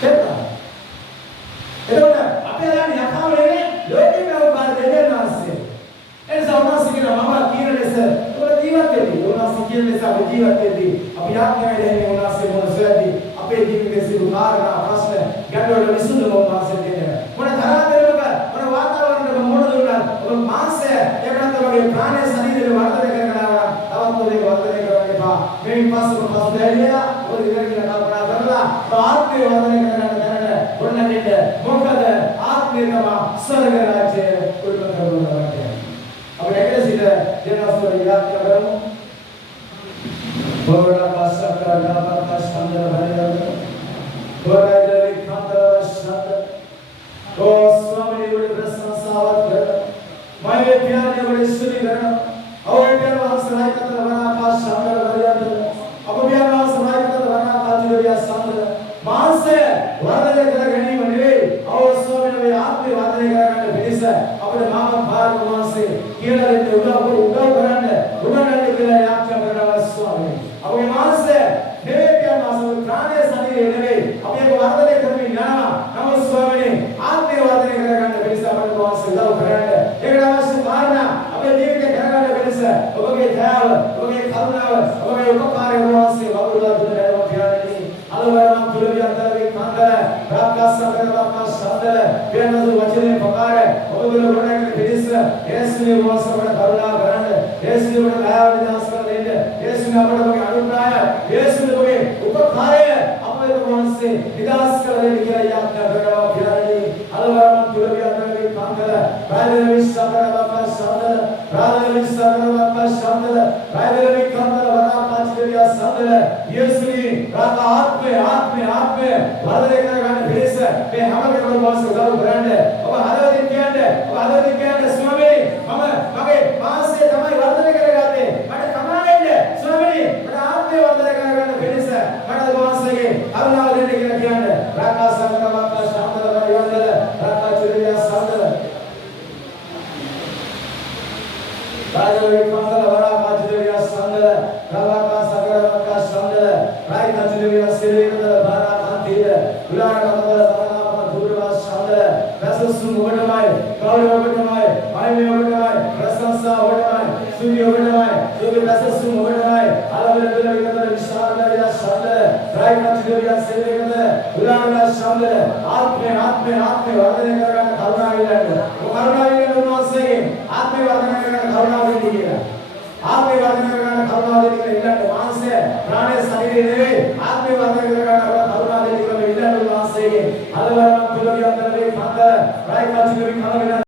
තේරුණා එතකොට අපේ ළඟ යකාව නෙවෙයි ලෝකේ ව්‍යාපාර දෙවියන් වහන්සේ එනිසා උන්වහන්සේ කියනවා මම කියන ලෙස ඔබ ජීවත් වෙන්න උන්වහන්සේ කියන ලෙස අපි ජීවත් වෙන්න අපි ආත්මය දෙන්නේ උන්වහන්සේ මොන සොයද්දී අපේ ජීවිතයේ සිදු කාරණා ප්‍රශ්න ගැටලු විසඳුම උන්වහන්සේ දෙන්නේ මොන තරහදරක මොන වාතාවරණයක මොන දුන්නා ඔබ මාංශය ඒකට වගේ ප්‍රාණය ශරීරය වර්ධනය කරනවා තවත් ඔබේ වර්ධනය කරන්න එපා මේ පස්සම දැරියා ඔබ ඉවර කියලා කල්පනා කරලා ආත්මය වර්ධනය කරන්න දැනට ගොඩනගෙන්න මොකද ආත්මය තමයි ස්වර්ග රාජ්‍ය උල්පත කරනවා අපේ එකසිට දෙනස්වර යාත්‍රා කරමු බෝඩා පාසකරා දාපා සම්දර බලියද බෝඩා දෙවි කන්දර ශබ්ද ඕ ස්වාමී වල ප්‍රශංසාවත් කර මගේ පියාණන් වල ස්තුති කරන අවේතන වහන්සේයි කතර වනාපා සම්දර බලියද අප පියාණන් වහන්සේයි කතර වනාපා දිවිය සම්දර මාංශය වර්ධනය කර ගැනීම නෙවෙයි අවෝ ස්වාමීන් වහන්සේ ආත්මය වර්ධනය කරගන්න පිණිස අපේ මාම භාරත වහන්සේ කියලා දෙන්න උදව් කරන්න උගන්වන්න කියලා යාඥා කරනවා ස්වාමී. අපේ මාංශය නෙවෙයි පියාණන් වහන්සේ ප්‍රාණය ශරීරය නෙවෙයි අපි ඒක වර්ධනය කරමින් යනවා. නමුත් යේසුගේ දයාව විනාශ කර දෙන්න. යේසුගේ අපට ඔබගේ අනුග්‍රහය, යේසුගේ ඔබගේ උපකාරය අපේ වහන්සේ විනාශ කර දෙන්න කියලා යාඥා කරනවා පියාණනි. අලවරම තුලවියන්ගේ කාන්දල රාජ්‍ය විශ්වාසකරවක සාදල රාජ්‍ය විශ්වාසකරවක සාදල රාජ්‍ය විකාන්දල වරාපාචිරිය සාදල යේසුගේ ආත්මය වර්ධනය කරගන්න පිළිස මේ හැමකෙනාම වාසය උදව් කරන්න. ඔබ හදවතින් කියන්න ස්වාමී මම මගේ මාසය තමයි වර්ධනය කරගත්තේ. මට කමාවෙන්න ස්වාමී මට ආත්මය වර්ධනය කරගන්න පිළිස මට වාසයේ කරුණාව දෙන්න කියලා කියන්න. රාකාසංගමක සාදල වයන්දල රාකාචිරිය සාදල රාජ්‍ය විකාන්දල වරාපාචිරිය සාදල රාකාසංගමක සාදල රායිකාචිරිය සිරිකදල උලාරකමදල බරනාපන දුර්වාස ශාදල රසසුන් ඔබටමයි කෞරව ඔබටමයි මහිමය ඔබටමයි ප්‍රශංසා ඔබටමයි සුද්ධි ඔබටමයි සුද්ධි රසසුන් ඔබටමයි අලවල දුල විකදල විශාලය ශාදල රායිකාචිරිය සිරිකදල උලාරක ශාදල ආත්මය වර්ධනය කරගන්න කරුණාව ඉල්ලන්න. කරුණාව ඉල්ලන්න උන්වහන්සේගේ ආත්මය වර්ධනය කරගන්න කරුණාව දෙන්න කියලා. ආත්මය වර්ධනය කරගන්න කරුණාව දෙන්න කියලා ඉල්ලන්න. මාංශය ප්‍රාණය ශරීරය නෙවෙයි ආත්මය වර්ධනය කරගන්න කරුණාව දෙන්න කියලා ඉල්ලන්න උන්වහන්සේගේ අලවරම තුලවියන්ගේ කාන්දල රායිකාචිරිය